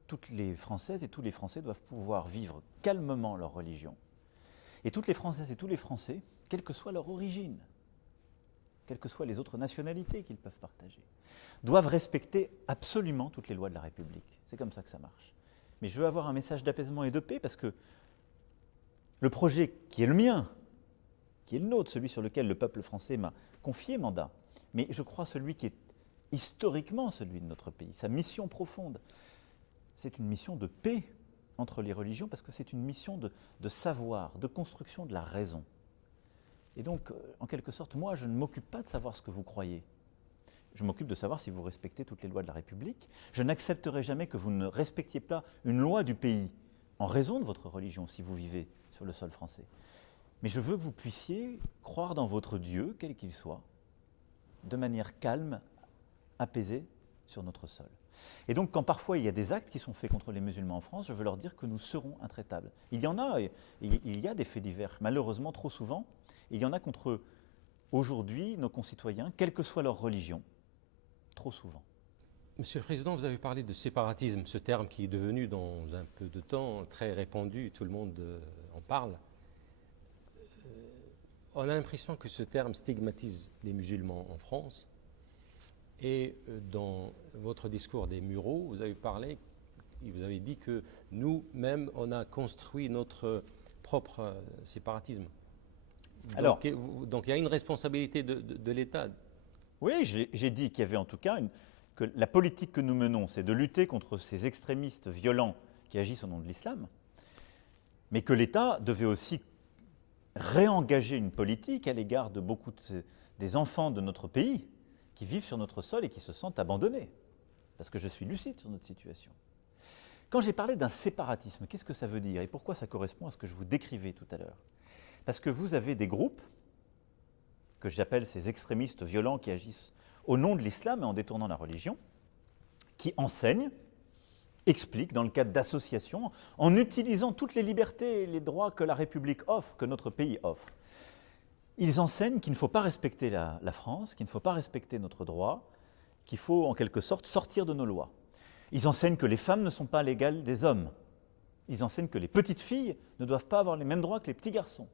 toutes les Françaises et tous les Français doivent pouvoir vivre calmement leur religion. Et toutes les Françaises et tous les Français, quelle que soit leur origine, quelles que soient les autres nationalités qu'ils peuvent partager, doivent respecter absolument toutes les lois de la République. C'est comme ça que ça marche. Mais je veux avoir un message d'apaisement et de paix parce que le projet qui est le mien, qui est le nôtre, celui sur lequel le peuple français m'a confié mandat, mais je crois celui qui est historiquement celui de notre pays, sa mission profonde, c'est une mission de paix entre les religions parce que c'est une mission de savoir, de construction de la raison. Et donc, en quelque sorte, moi, je ne m'occupe pas de savoir ce que vous croyez. Je m'occupe de savoir si vous respectez toutes les lois de la République. Je n'accepterai jamais que vous ne respectiez pas une loi du pays en raison de votre religion si vous vivez sur le sol français. Mais je veux que vous puissiez croire dans votre Dieu, quel qu'il soit, de manière calme, apaisée sur notre sol. Et donc, quand parfois il y a des actes qui sont faits contre les musulmans en France, je veux leur dire que nous serons intraitables. Il y en a, il y a des faits divers, malheureusement trop souvent. Il y en a contre, aujourd'hui, nos concitoyens, quelle que soit leur religion, trop souvent. Monsieur le Président, vous avez parlé de séparatisme, ce terme qui est devenu dans un peu de temps très répandu, tout le monde en parle. On a l'impression que ce terme stigmatise les musulmans en France. Et dans votre discours des Mureaux, vous avez parlé, vous avez dit que nous-mêmes, on a construit notre propre séparatisme. Donc il y a une responsabilité de l'État. Oui, j'ai dit qu'il y avait en tout cas que la politique que nous menons, c'est de lutter contre ces extrémistes violents qui agissent au nom de l'islam, mais que l'État devait aussi réengager une politique à l'égard de beaucoup des enfants de notre pays qui vivent sur notre sol et qui se sentent abandonnés, parce que je suis lucide sur notre situation. Quand j'ai parlé d'un séparatisme, qu'est-ce que ça veut dire et pourquoi ça correspond à ce que je vous décrivais tout à l'heure? Parce que vous avez des groupes, que j'appelle ces extrémistes violents qui agissent au nom de l'islam et en détournant la religion, qui enseignent expliquent, dans le cadre d'associations, en utilisant toutes les libertés et les droits que la République offre, que notre pays offre. Ils enseignent qu'il ne faut pas respecter la France, qu'il ne faut pas respecter notre droit, qu'il faut en quelque sorte sortir de nos lois. Ils enseignent que les femmes ne sont pas l'égale des hommes. Ils enseignent que les petites filles ne doivent pas avoir les mêmes droits que les petits garçons.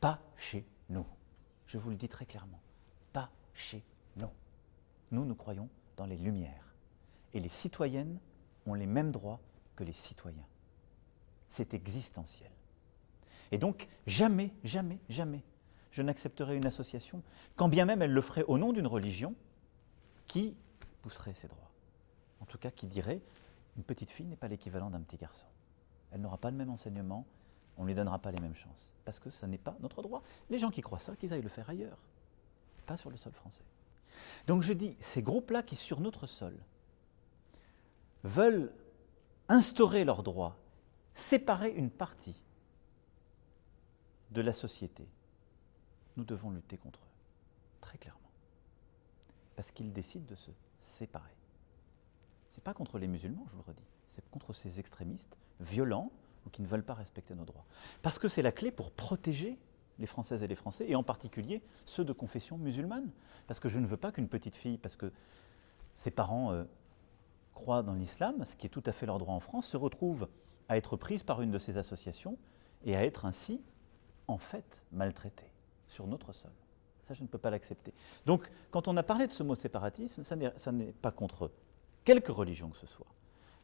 Pas chez nous. Je vous le dis très clairement. Pas chez nous. Nous, nous croyons dans les Lumières. Et les citoyennes ont les mêmes droits que les citoyens. C'est existentiel. Et donc, jamais, jamais, jamais, je n'accepterai une association, quand bien même elle le ferait au nom d'une religion, qui pousserait ses droits. En tout cas, qui dirait, une petite fille n'est pas l'équivalent d'un petit garçon. Elle n'aura pas le même enseignement, on ne lui donnera pas les mêmes chances. Parce que ça n'est pas notre droit. Les gens qui croient ça, qu'ils aillent le faire ailleurs, pas sur le sol français. Donc je dis, ces groupes-là qui, sur notre sol, veulent instaurer leurs droits, séparer une partie de la société, nous devons lutter contre eux, très clairement. Parce qu'ils décident de se séparer. Ce n'est pas contre les musulmans, je vous le redis, c'est contre ces extrémistes violents ou qui ne veulent pas respecter nos droits. Parce que c'est la clé pour protéger les Françaises et les Français, et en particulier ceux de confession musulmane. Parce que je ne veux pas qu'une petite fille, parce que ses parents croient dans l'islam, ce qui est tout à fait leur droit en France, se retrouve à être prise par une de ces associations et à être ainsi, en fait, maltraitée sur notre sol. Ça, je ne peux pas l'accepter. Donc, quand on a parlé de ce mot séparatisme, ça n'est pas contre quelque religion que ce soit,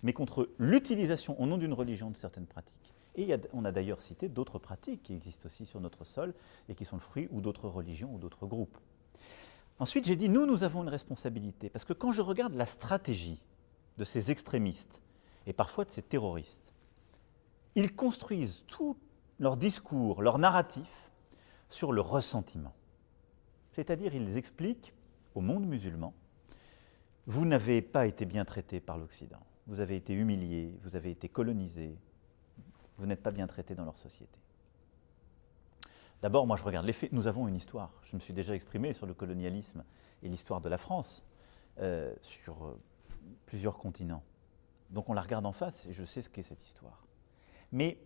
mais contre l'utilisation au nom d'une religion de certaines pratiques. Et on a d'ailleurs cité d'autres pratiques qui existent aussi sur notre sol et qui sont le fruit ou d'autres religions ou d'autres groupes. Ensuite, j'ai dit, nous avons une responsabilité, parce que quand je regarde la stratégie de ces extrémistes et parfois de ces terroristes, ils construisent tout leur discours, leur narratif sur le ressentiment. C'est-à-dire, ils expliquent au monde musulman, vous n'avez pas été bien traité par l'Occident, vous avez été humilié, vous avez été colonisé, vous n'êtes pas bien traité dans leur société. D'abord, moi je regarde les faits, nous avons une histoire. Je me suis déjà exprimé sur le colonialisme et l'histoire de la France sur plusieurs continents. Donc on la regarde en face et je sais ce qu'est cette histoire. Mais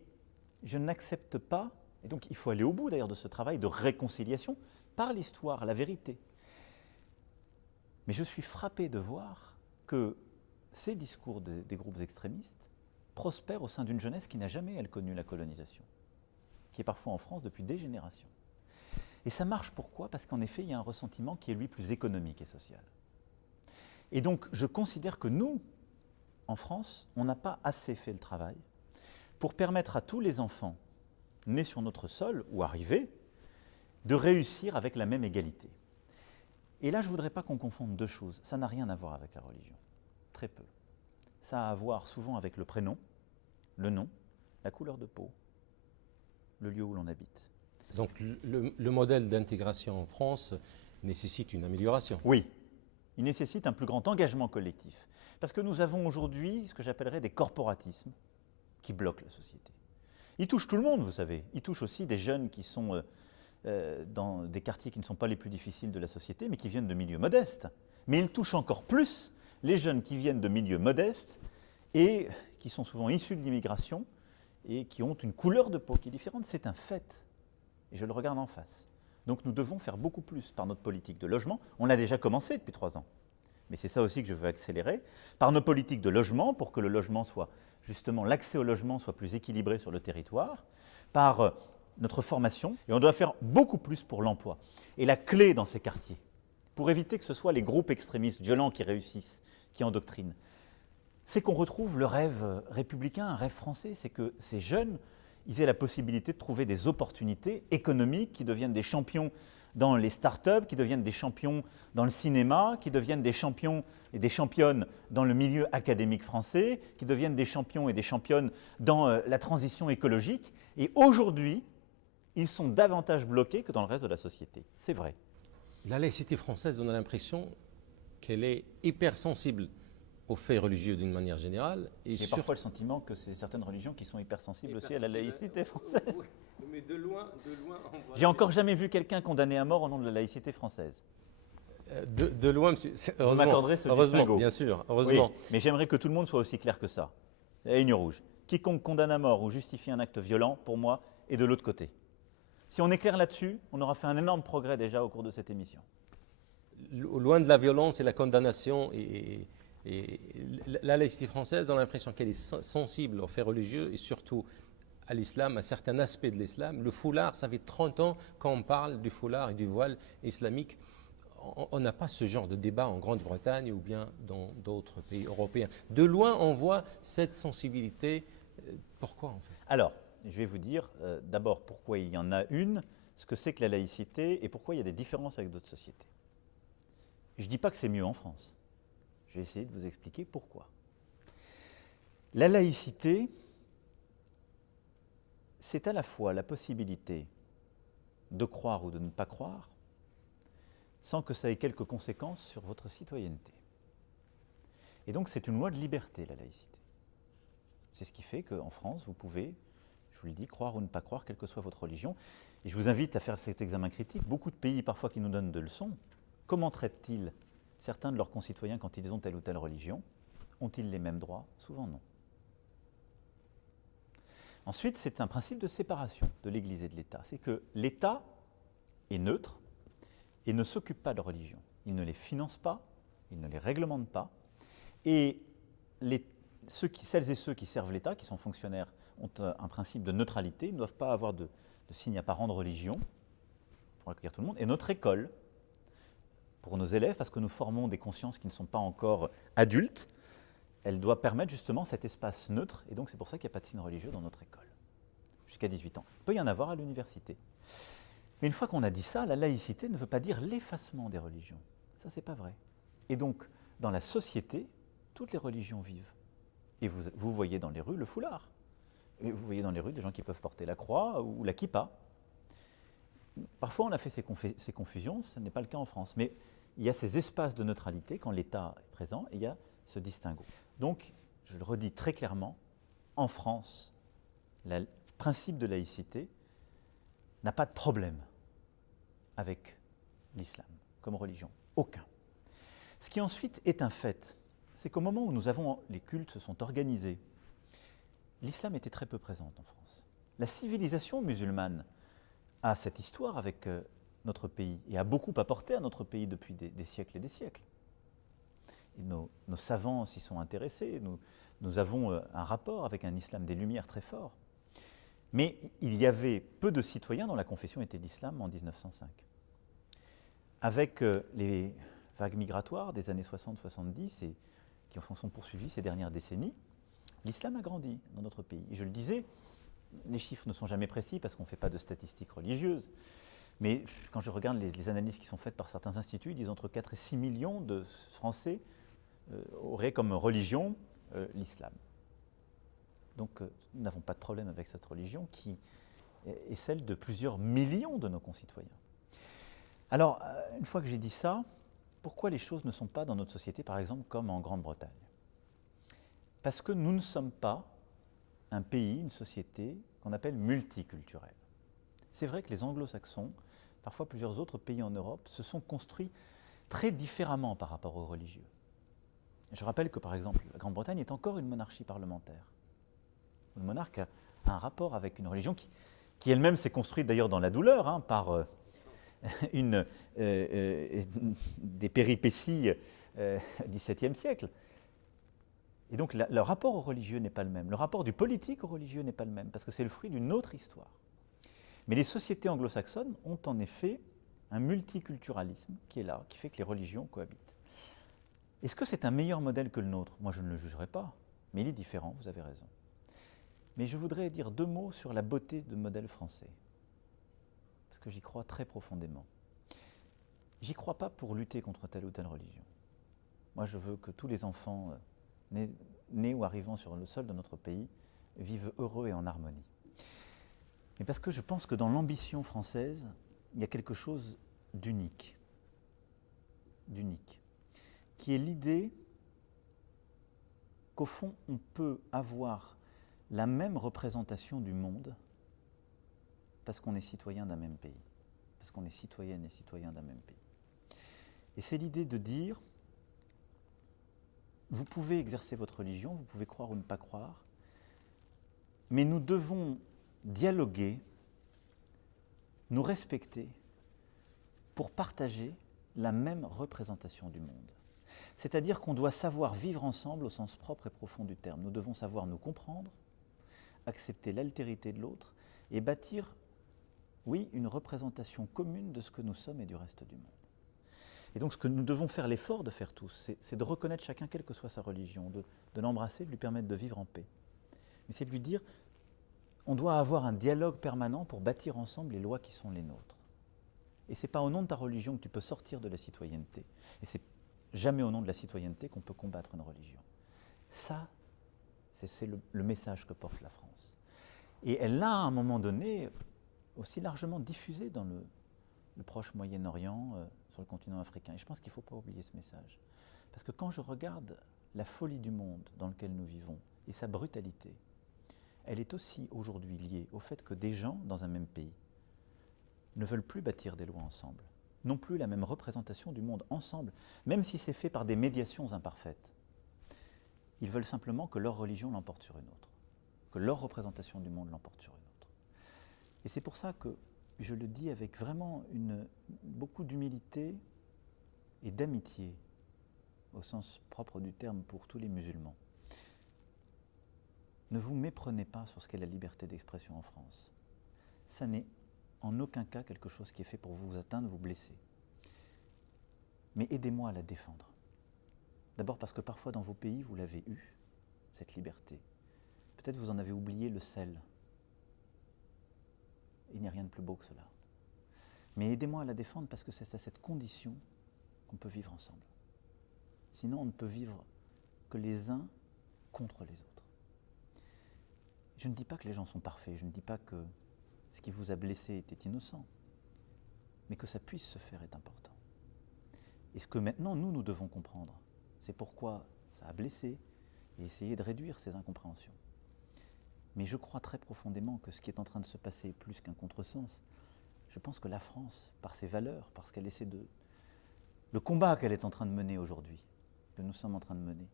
je n'accepte pas, et donc il faut aller au bout d'ailleurs de ce travail de réconciliation par l'histoire, la vérité. Mais je suis frappé de voir que ces discours des groupes extrémistes prospèrent au sein d'une jeunesse qui n'a jamais, elle, connu la colonisation, qui est parfois en France depuis des générations. Et ça marche pourquoi ? Parce qu'en effet, il y a un ressentiment qui est, lui, plus économique et social. Et donc, je considère que nous, en France, on n'a pas assez fait le travail pour permettre à tous les enfants nés sur notre sol ou arrivés de réussir avec la même égalité. Et là, je ne voudrais pas qu'on confonde deux choses. Ça n'a rien à voir avec la religion, très peu. Ça a à voir souvent avec le prénom, le nom, la couleur de peau, le lieu où l'on habite. Donc le modèle d'intégration en France nécessite une amélioration. Oui, il nécessite un plus grand engagement collectif. Parce que nous avons aujourd'hui ce que j'appellerais des corporatismes qui bloquent la société. Ils touchent tout le monde, vous savez. Ils touchent aussi des jeunes qui sont dans des quartiers qui ne sont pas les plus difficiles de la société, mais qui viennent de milieux modestes. Mais ils touchent encore plus les jeunes qui viennent de milieux modestes et qui sont souvent issus de l'immigration et qui ont une couleur de peau qui est différente. C'est un fait. Et je le regarde en face. Donc nous devons faire beaucoup plus par notre politique de logement. On l'a déjà commencé depuis 3 ans. Mais c'est ça aussi que je veux accélérer. Par nos politiques de logement, pour que le logement soit, justement, l'accès au logement soit plus équilibré sur le territoire. Par notre formation. Et on doit faire beaucoup plus pour l'emploi. Et la clé dans ces quartiers, pour éviter que ce soit les groupes extrémistes violents qui réussissent, qui endoctrinent, c'est qu'on retrouve le rêve républicain, un rêve français. C'est que ces jeunes, ils aient la possibilité de trouver des opportunités économiques, qui deviennent des champions dans les start-up, qui deviennent des champions dans le cinéma, qui deviennent des champions et des championnes dans le milieu académique français, qui deviennent des champions et des championnes dans la transition écologique. Et aujourd'hui, ils sont davantage bloqués que dans le reste de la société. C'est vrai. La laïcité française, on a l'impression qu'elle est hypersensible aux faits religieux d'une manière générale. Et j'ai parfois le sentiment que c'est certaines religions qui sont hypersensibles aussi à la laïcité française. Oui, mais de loin, J'ai encore jamais vu quelqu'un condamné à mort au nom de la laïcité française. De loin, monsieur, Vous m'accorderez ce distinguo. bien sûr, heureusement. Oui, mais j'aimerais que tout le monde soit aussi clair que ça. La ligne rouge. Quiconque condamne à mort ou justifie un acte violent, pour moi, est de l'autre côté. Si on est clair là-dessus, on aura fait un énorme progrès déjà au cours de cette émission. Loin de la violence et la condamnation, et la laïcité française, on a l'impression qu'elle est sensible aux faits religieux et surtout à l'islam, à certains aspects de l'islam. Le foulard, ça fait 30 ans qu'on parle du foulard et du voile islamique. On n'a pas ce genre de débat en Grande-Bretagne ou bien dans d'autres pays européens. De loin, on voit cette sensibilité. Pourquoi en fait? Alors, je vais vous dire d'abord pourquoi il y en a une, ce que c'est que la laïcité et pourquoi il y a des différences avec d'autres sociétés. Je ne dis pas que c'est mieux en France. Je vais essayer de vous expliquer pourquoi. La laïcité, c'est à la fois la possibilité de croire ou de ne pas croire, sans que ça ait quelques conséquences sur votre citoyenneté. Et donc c'est une loi de liberté, la laïcité. C'est ce qui fait qu'en France, vous pouvez, je vous le dis, croire ou ne pas croire, quelle que soit votre religion. Et je vous invite à faire cet examen critique. Beaucoup de pays, parfois, qui nous donnent des leçons, comment traitent-ils certains de leurs concitoyens quand ils ont telle ou telle religion? Ont-ils les mêmes droits? Souvent non. Ensuite, c'est un principe de séparation de l'Église et de l'État. C'est que l'État est neutre et ne s'occupe pas de religion. Il ne les finance pas, il ne les réglemente pas. Et celles et ceux qui servent l'État, qui sont fonctionnaires, ont un principe de neutralité. Ils ne doivent pas avoir de signe apparent de religion pour accueillir tout le monde. Et notre école, pour nos élèves, parce que nous formons des consciences qui ne sont pas encore adultes, elle doit permettre justement cet espace neutre, et donc c'est pour ça qu'il n'y a pas de signe religieux dans notre école, jusqu'à 18 ans. Il peut y en avoir à l'université. Mais une fois qu'on a dit ça, la laïcité ne veut pas dire l'effacement des religions. Ça, c'est pas vrai. Et donc, dans la société, toutes les religions vivent. Et vous voyez dans les rues le foulard. Et vous voyez dans les rues des gens qui peuvent porter la croix ou la kippa. Parfois, on a fait ces confusions, ce n'est pas le cas en France. Mais il y a ces espaces de neutralité quand l'État est présent, et il y a ce distinguo. Donc, je le redis très clairement, en France, le principe de laïcité n'a pas de problème avec l'islam comme religion. Aucun. Ce qui ensuite est un fait, c'est qu'au moment où les cultes se sont organisés, l'islam était très peu présente en France. La civilisation musulmane a cette histoire avec notre pays et a beaucoup apporté à notre pays depuis des siècles et des siècles. Et nos savants s'y sont intéressés, nous avons un rapport avec un islam des Lumières très fort. Mais il y avait peu de citoyens dont la confession était l'islam en 1905. Avec les vagues migratoires des années 60-70 et qui en sont poursuivies ces dernières décennies, l'islam a grandi dans notre pays. Et je le disais, les chiffres ne sont jamais précis parce qu'on ne fait pas de statistiques religieuses. Mais quand je regarde les analyses qui sont faites par certains instituts, ils disent entre 4 et 6 millions de Français auraient comme religion l'islam. Donc nous n'avons pas de problème avec cette religion qui est celle de plusieurs millions de nos concitoyens. Alors, une fois que j'ai dit ça, pourquoi les choses ne sont pas dans notre société, par exemple, comme en Grande-Bretagne? Parce que nous ne sommes pas un pays, une société qu'on appelle multiculturelle. C'est vrai que les anglo-saxons, parfois plusieurs autres pays en Europe, se sont construits très différemment par rapport aux religieux. Je rappelle que, par exemple, la Grande-Bretagne est encore une monarchie parlementaire. Le monarque a un rapport avec une religion qui elle-même s'est construite d'ailleurs dans la douleur, par des péripéties du XVIIe siècle. Et donc le rapport au religieux n'est pas le même. Le rapport du politique au religieux n'est pas le même, parce que c'est le fruit d'une autre histoire. Mais les sociétés anglo-saxonnes ont en effet un multiculturalisme qui est là, qui fait que les religions cohabitent. Est-ce que c'est un meilleur modèle que le nôtre? Moi, je ne le jugerai pas, mais il est différent, vous avez raison. Mais je voudrais dire 2 mots sur la beauté du modèle français, parce que j'y crois très profondément. J'y crois pas pour lutter contre telle ou telle religion. Moi, je veux que tous les enfants nés ou arrivant sur le sol de notre pays vivent heureux et en harmonie. Mais parce que je pense que dans l'ambition française, il y a quelque chose d'unique, qui est l'idée qu'au fond, on peut avoir la même représentation du monde parce qu'on est citoyen d'un même pays, parce qu'on est citoyenne et citoyen d'un même pays. Et c'est l'idée de dire, vous pouvez exercer votre religion, vous pouvez croire ou ne pas croire, mais nous devons dialoguer, nous respecter, pour partager la même représentation du monde. C'est-à-dire qu'on doit savoir vivre ensemble au sens propre et profond du terme. Nous devons savoir nous comprendre, accepter l'altérité de l'autre et bâtir, oui, une représentation commune de ce que nous sommes et du reste du monde. Et donc ce que nous devons faire l'effort de faire tous, c'est de reconnaître chacun, quelle que soit sa religion, de l'embrasser, de lui permettre de vivre en paix. Mais c'est de lui dire, on doit avoir un dialogue permanent pour bâtir ensemble les lois qui sont les nôtres. Et ce n'est pas au nom de ta religion que tu peux sortir de la citoyenneté. Et c'est jamais au nom de la citoyenneté qu'on peut combattre une religion. Ça, c'est le message que porte la France. Et elle l'a, à un moment donné, aussi largement diffusé dans le proche Moyen-Orient, sur le continent africain. Et je pense qu'il ne faut pas oublier ce message. Parce que quand je regarde la folie du monde dans lequel nous vivons et sa brutalité, elle est aussi aujourd'hui liée au fait que des gens dans un même pays ne veulent plus bâtir des lois ensemble, non plus la même représentation du monde ensemble, même si c'est fait par des médiations imparfaites. Ils veulent simplement que leur religion l'emporte sur une autre, que leur représentation du monde l'emporte sur une autre. Et c'est pour ça que je le dis avec vraiment beaucoup d'humilité et d'amitié, au sens propre du terme pour tous les musulmans. Ne vous méprenez pas sur ce qu'est la liberté d'expression en France. Ça n'est en aucun cas quelque chose qui est fait pour vous atteindre, vous blesser. Mais aidez-moi à la défendre. D'abord parce que parfois dans vos pays, vous l'avez eue, cette liberté. Peut-être vous en avez oublié le sel. Il n'y a rien de plus beau que cela. Mais aidez-moi à la défendre parce que c'est à cette condition qu'on peut vivre ensemble. Sinon, on ne peut vivre que les uns contre les autres. Je ne dis pas que les gens sont parfaits, je ne dis pas que ce qui vous a blessé était innocent, mais que ça puisse se faire est important. Et ce que maintenant, nous devons comprendre, c'est pourquoi ça a blessé et essayer de réduire ces incompréhensions. Mais je crois très profondément que ce qui est en train de se passer est plus qu'un contresens. Je pense que la France, par ses valeurs, parce qu'elle essaie de... Le combat qu'elle est en train de mener aujourd'hui, que nous sommes en train de mener,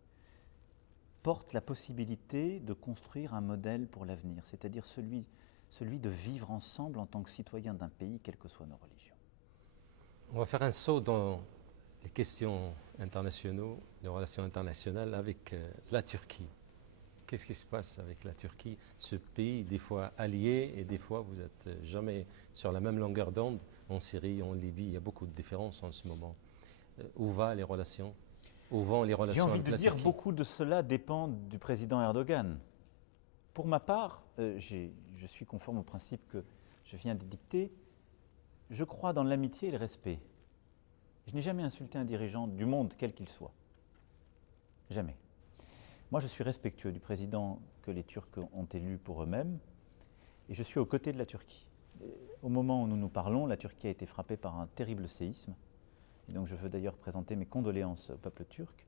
porte la possibilité de construire un modèle pour l'avenir, c'est-à-dire celui de vivre ensemble en tant que citoyens d'un pays, quelles que soient nos religions. On va faire un saut dans les questions internationales, les relations internationales avec la Turquie. Qu'est-ce qui se passe avec la Turquie, ce pays des fois allié et des fois vous n'êtes jamais sur la même longueur d'onde en Syrie, en Libye, il y a beaucoup de différences en ce moment. Où vont les relations avec la Turquie? J'ai envie de dire beaucoup de cela dépend du président Erdogan. Pour ma part, je suis conforme au principe que je viens d'édicter. Je crois dans l'amitié et le respect. Je n'ai jamais insulté un dirigeant du monde, quel qu'il soit. Jamais. Moi, je suis respectueux du président que les Turcs ont élu pour eux-mêmes et je suis aux côtés de la Turquie. Au moment où nous nous parlons, la Turquie a été frappée par un terrible séisme. Et donc je veux d'ailleurs présenter mes condoléances au peuple turc.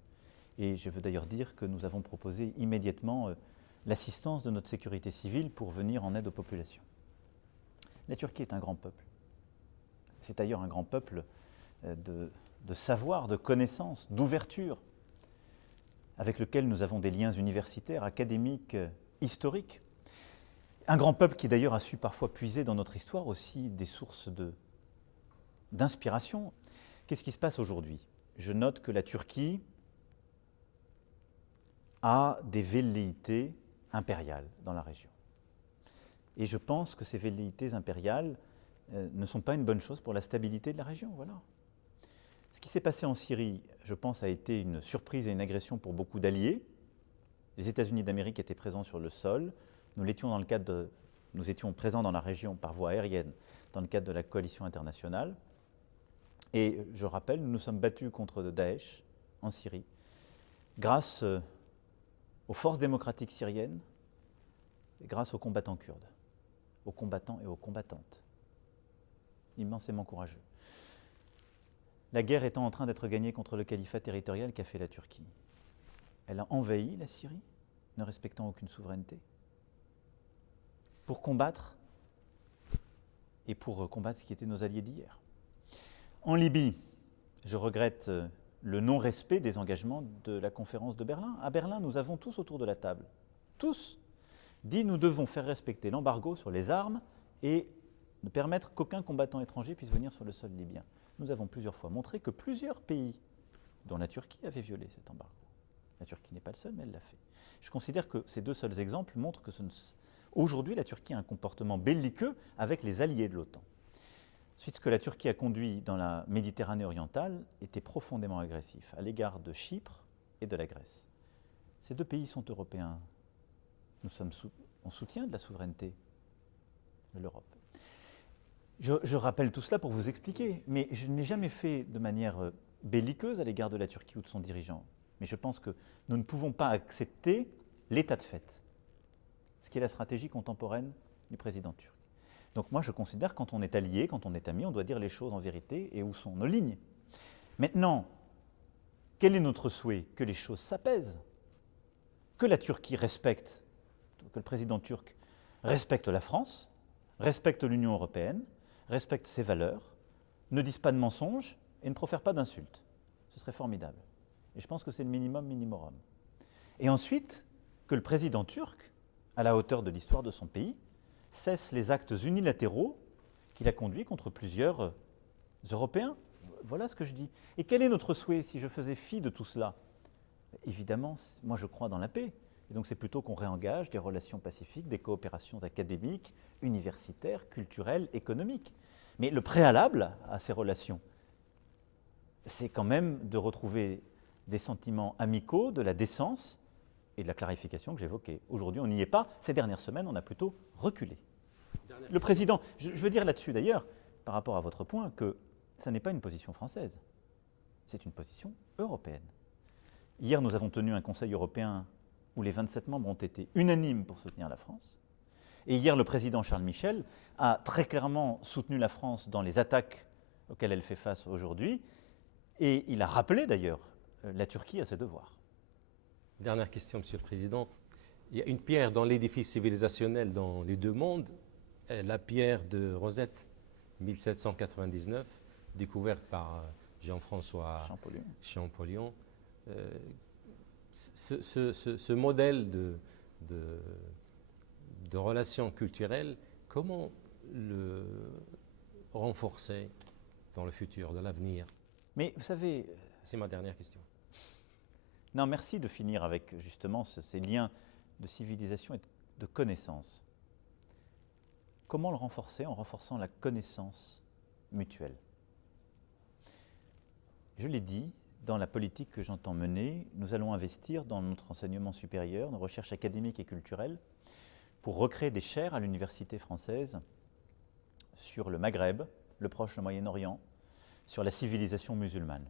Et je veux d'ailleurs dire que nous avons proposé immédiatement l'assistance de notre sécurité civile pour venir en aide aux populations. La Turquie est un grand peuple. C'est d'ailleurs un grand peuple de savoir, de connaissance, d'ouverture, avec lequel nous avons des liens universitaires, académiques, historiques. Un grand peuple qui d'ailleurs a su parfois puiser dans notre histoire aussi des sources d'inspiration. Qu'est-ce qui se passe aujourd'hui? Je note que la Turquie a des velléités impériales dans la région. Et je pense que ces velléités impériales ne sont pas une bonne chose pour la stabilité de la région. Voilà. Ce qui s'est passé en Syrie, je pense, a été une surprise et une agression pour beaucoup d'alliés. Les États-Unis d'Amérique étaient présents sur le sol. Nous étions présents dans la région par voie aérienne dans le cadre de la coalition internationale. Et je rappelle, nous nous sommes battus contre Daesh en Syrie grâce aux forces démocratiques syriennes et grâce aux combattants kurdes, aux combattants et aux combattantes. Immensément courageux. La guerre étant en train d'être gagnée contre le califat territorial qu'a fait la Turquie. Elle a envahi la Syrie, ne respectant aucune souveraineté, pour combattre et pour combattre ce qui étaient nos alliés d'hier. En Libye, Je regrette le non-respect des engagements de la conférence de Berlin. À Berlin, nous avons tous autour de la table, tous, dit nous devons faire respecter l'embargo sur les armes et ne permettre qu'aucun combattant étranger puisse venir sur le sol libyen. Nous avons plusieurs fois montré que plusieurs pays, dont la Turquie, avaient violé cet embargo. La Turquie n'est pas le seul, mais elle l'a fait. Je considère que ces deux seuls exemples montrent que aujourd'hui, la Turquie a un comportement belliqueux avec les alliés de l'OTAN. Ensuite, ce que la Turquie a conduit dans la Méditerranée orientale était profondément agressif à l'égard de Chypre et de la Grèce. Ces deux pays sont européens. Nous sommes en soutien de la souveraineté de l'Europe. Je rappelle tout cela pour vous expliquer, mais je ne l'ai jamais fait de manière belliqueuse à l'égard de la Turquie ou de son dirigeant. Mais je pense que nous ne pouvons pas accepter l'état de fait, ce qui est la stratégie contemporaine du président turc. Donc moi je considère que quand on est allié, quand on est ami, on doit dire les choses en vérité et où sont nos lignes. Maintenant, quel est notre souhait? Que les choses s'apaisent, que la Turquie respecte, que le président turc respecte la France, respecte l'Union européenne, respecte ses valeurs, ne dise pas de mensonges et ne profère pas d'insultes. Ce serait formidable. Et je pense que c'est le minimum minimorum. Et ensuite, que le président turc, à la hauteur de l'histoire de son pays, cesse les actes unilatéraux qu'il a conduits contre plusieurs Européens. Voilà ce que je dis. Et quel est notre souhait si je faisais fi de tout cela? Évidemment, moi je crois dans la paix. Et donc c'est plutôt qu'on réengage des relations pacifiques, des coopérations académiques, universitaires, culturelles, économiques. Mais le préalable à ces relations, c'est quand même de retrouver des sentiments amicaux, de la décence et de la clarification que j'évoquais. Aujourd'hui, on n'y est pas. Ces dernières semaines, on a plutôt reculé. Le président, je veux dire là-dessus d'ailleurs, par rapport à votre point, que ça n'est pas une position française, c'est une position européenne. Hier, nous avons tenu un Conseil européen où les 27 membres ont été unanimes pour soutenir la France. Et hier, le président Charles Michel a très clairement soutenu la France dans les attaques auxquelles elle fait face aujourd'hui. Et il a rappelé d'ailleurs la Turquie à ses devoirs. Dernière question, Monsieur le Président. Il y a une pierre dans l'édifice civilisationnel dans les deux mondes, la pierre de Rosette, 1799, découverte par Jean-François Champollion. Ce modèle de relations culturelles, comment le renforcer dans le futur, de l'avenir? Mais vous savez... C'est ma dernière question. Non, merci de finir avec justement ces liens de civilisation et de connaissance. Comment le renforcer? En renforçant la connaissance mutuelle. Je l'ai dit, dans la politique que j'entends mener, nous allons investir dans notre enseignement supérieur, nos recherches académiques et culturelles, pour recréer des chaires à l'université française sur le Maghreb, le Proche, le Moyen-Orient, sur la civilisation musulmane.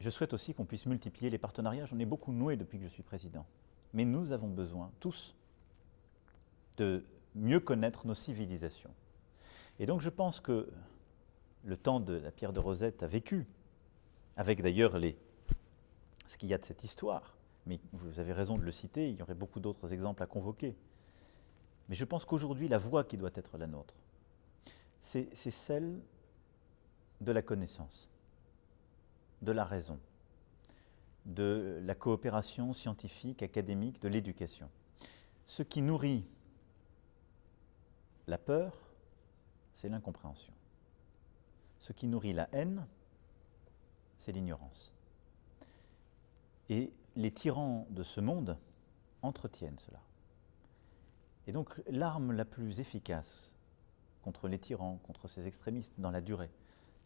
Je souhaite aussi qu'on puisse multiplier les partenariats. J'en ai beaucoup noué depuis que je suis président. Mais nous avons besoin, tous, de mieux connaître nos civilisations. Et donc je pense que le temps de la pierre de Rosette a vécu, avec d'ailleurs ce qu'il y a de cette histoire. Mais vous avez raison de le citer, il y aurait beaucoup d'autres exemples à convoquer. Mais je pense qu'aujourd'hui, la voie qui doit être la nôtre, c'est celle de la connaissance, de la raison, de la coopération scientifique, académique, de l'éducation. Ce qui nourrit la peur, c'est l'incompréhension. Ce qui nourrit la haine, c'est l'ignorance. Et les tyrans de ce monde entretiennent cela. Et donc l'arme la plus efficace contre les tyrans, contre ces extrémistes dans la durée,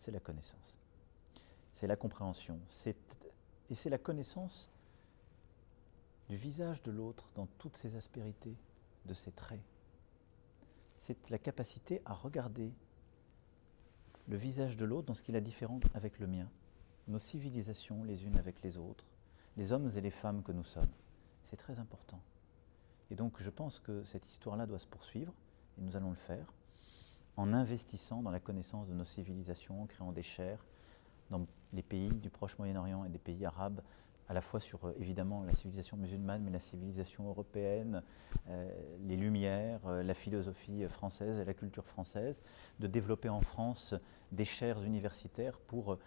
c'est la connaissance. C'est la compréhension. Et c'est la connaissance du visage de l'autre dans toutes ses aspérités, de ses traits. C'est la capacité à regarder le visage de l'autre dans ce qu'il a différent avec le mien. Nos civilisations les unes avec les autres, les hommes et les femmes que nous sommes. C'est très important. Et donc je pense que cette histoire-là doit se poursuivre, et nous allons le faire, en investissant dans la connaissance de nos civilisations, en créant des chaires dans les pays du Proche Moyen-Orient et des pays arabes, à la fois sur évidemment la civilisation musulmane, mais la civilisation européenne, les Lumières, la philosophie française et la culture française, de développer en France des chaires universitaires pour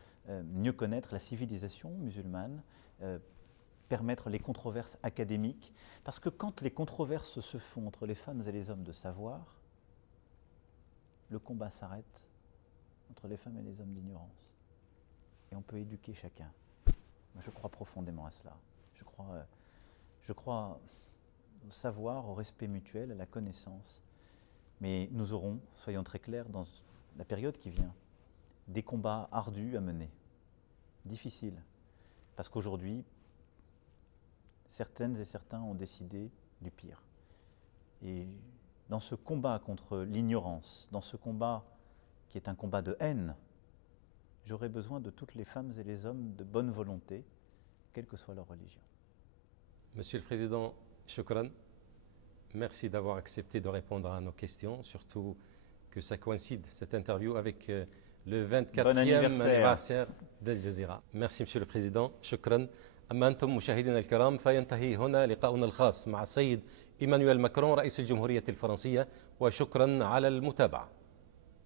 mieux connaître la civilisation musulmane, permettre les controverses académiques, parce que quand les controverses se font entre les femmes et les hommes de savoir, le combat s'arrête entre les femmes et les hommes d'ignorance. Et on peut éduquer chacun. Moi, je crois profondément à cela. Je crois au savoir, au respect mutuel, à la connaissance. Mais nous aurons, soyons très clairs, dans la période qui vient, des combats ardus à mener, difficiles. Parce qu'aujourd'hui, certaines et certains ont décidé du pire. Et dans ce combat contre l'ignorance, dans ce combat qui est un combat de haine, j'aurai besoin de toutes les femmes et les hommes de bonne volonté, quelle que soit leur religion. Monsieur le Président, shukran. Merci d'avoir accepté de répondre à nos questions, surtout que ça coïncide, cette interview, avec le 24e anniversaire d'Al Jazeera. Merci Monsieur le Président, shukran. أما أنتم مشاهدينا الكرام فينتهي هنا لقاؤنا الخاص مع السيد إيمانويل ماكرون رئيس الجمهورية الفرنسية وشكرا على المتابعة.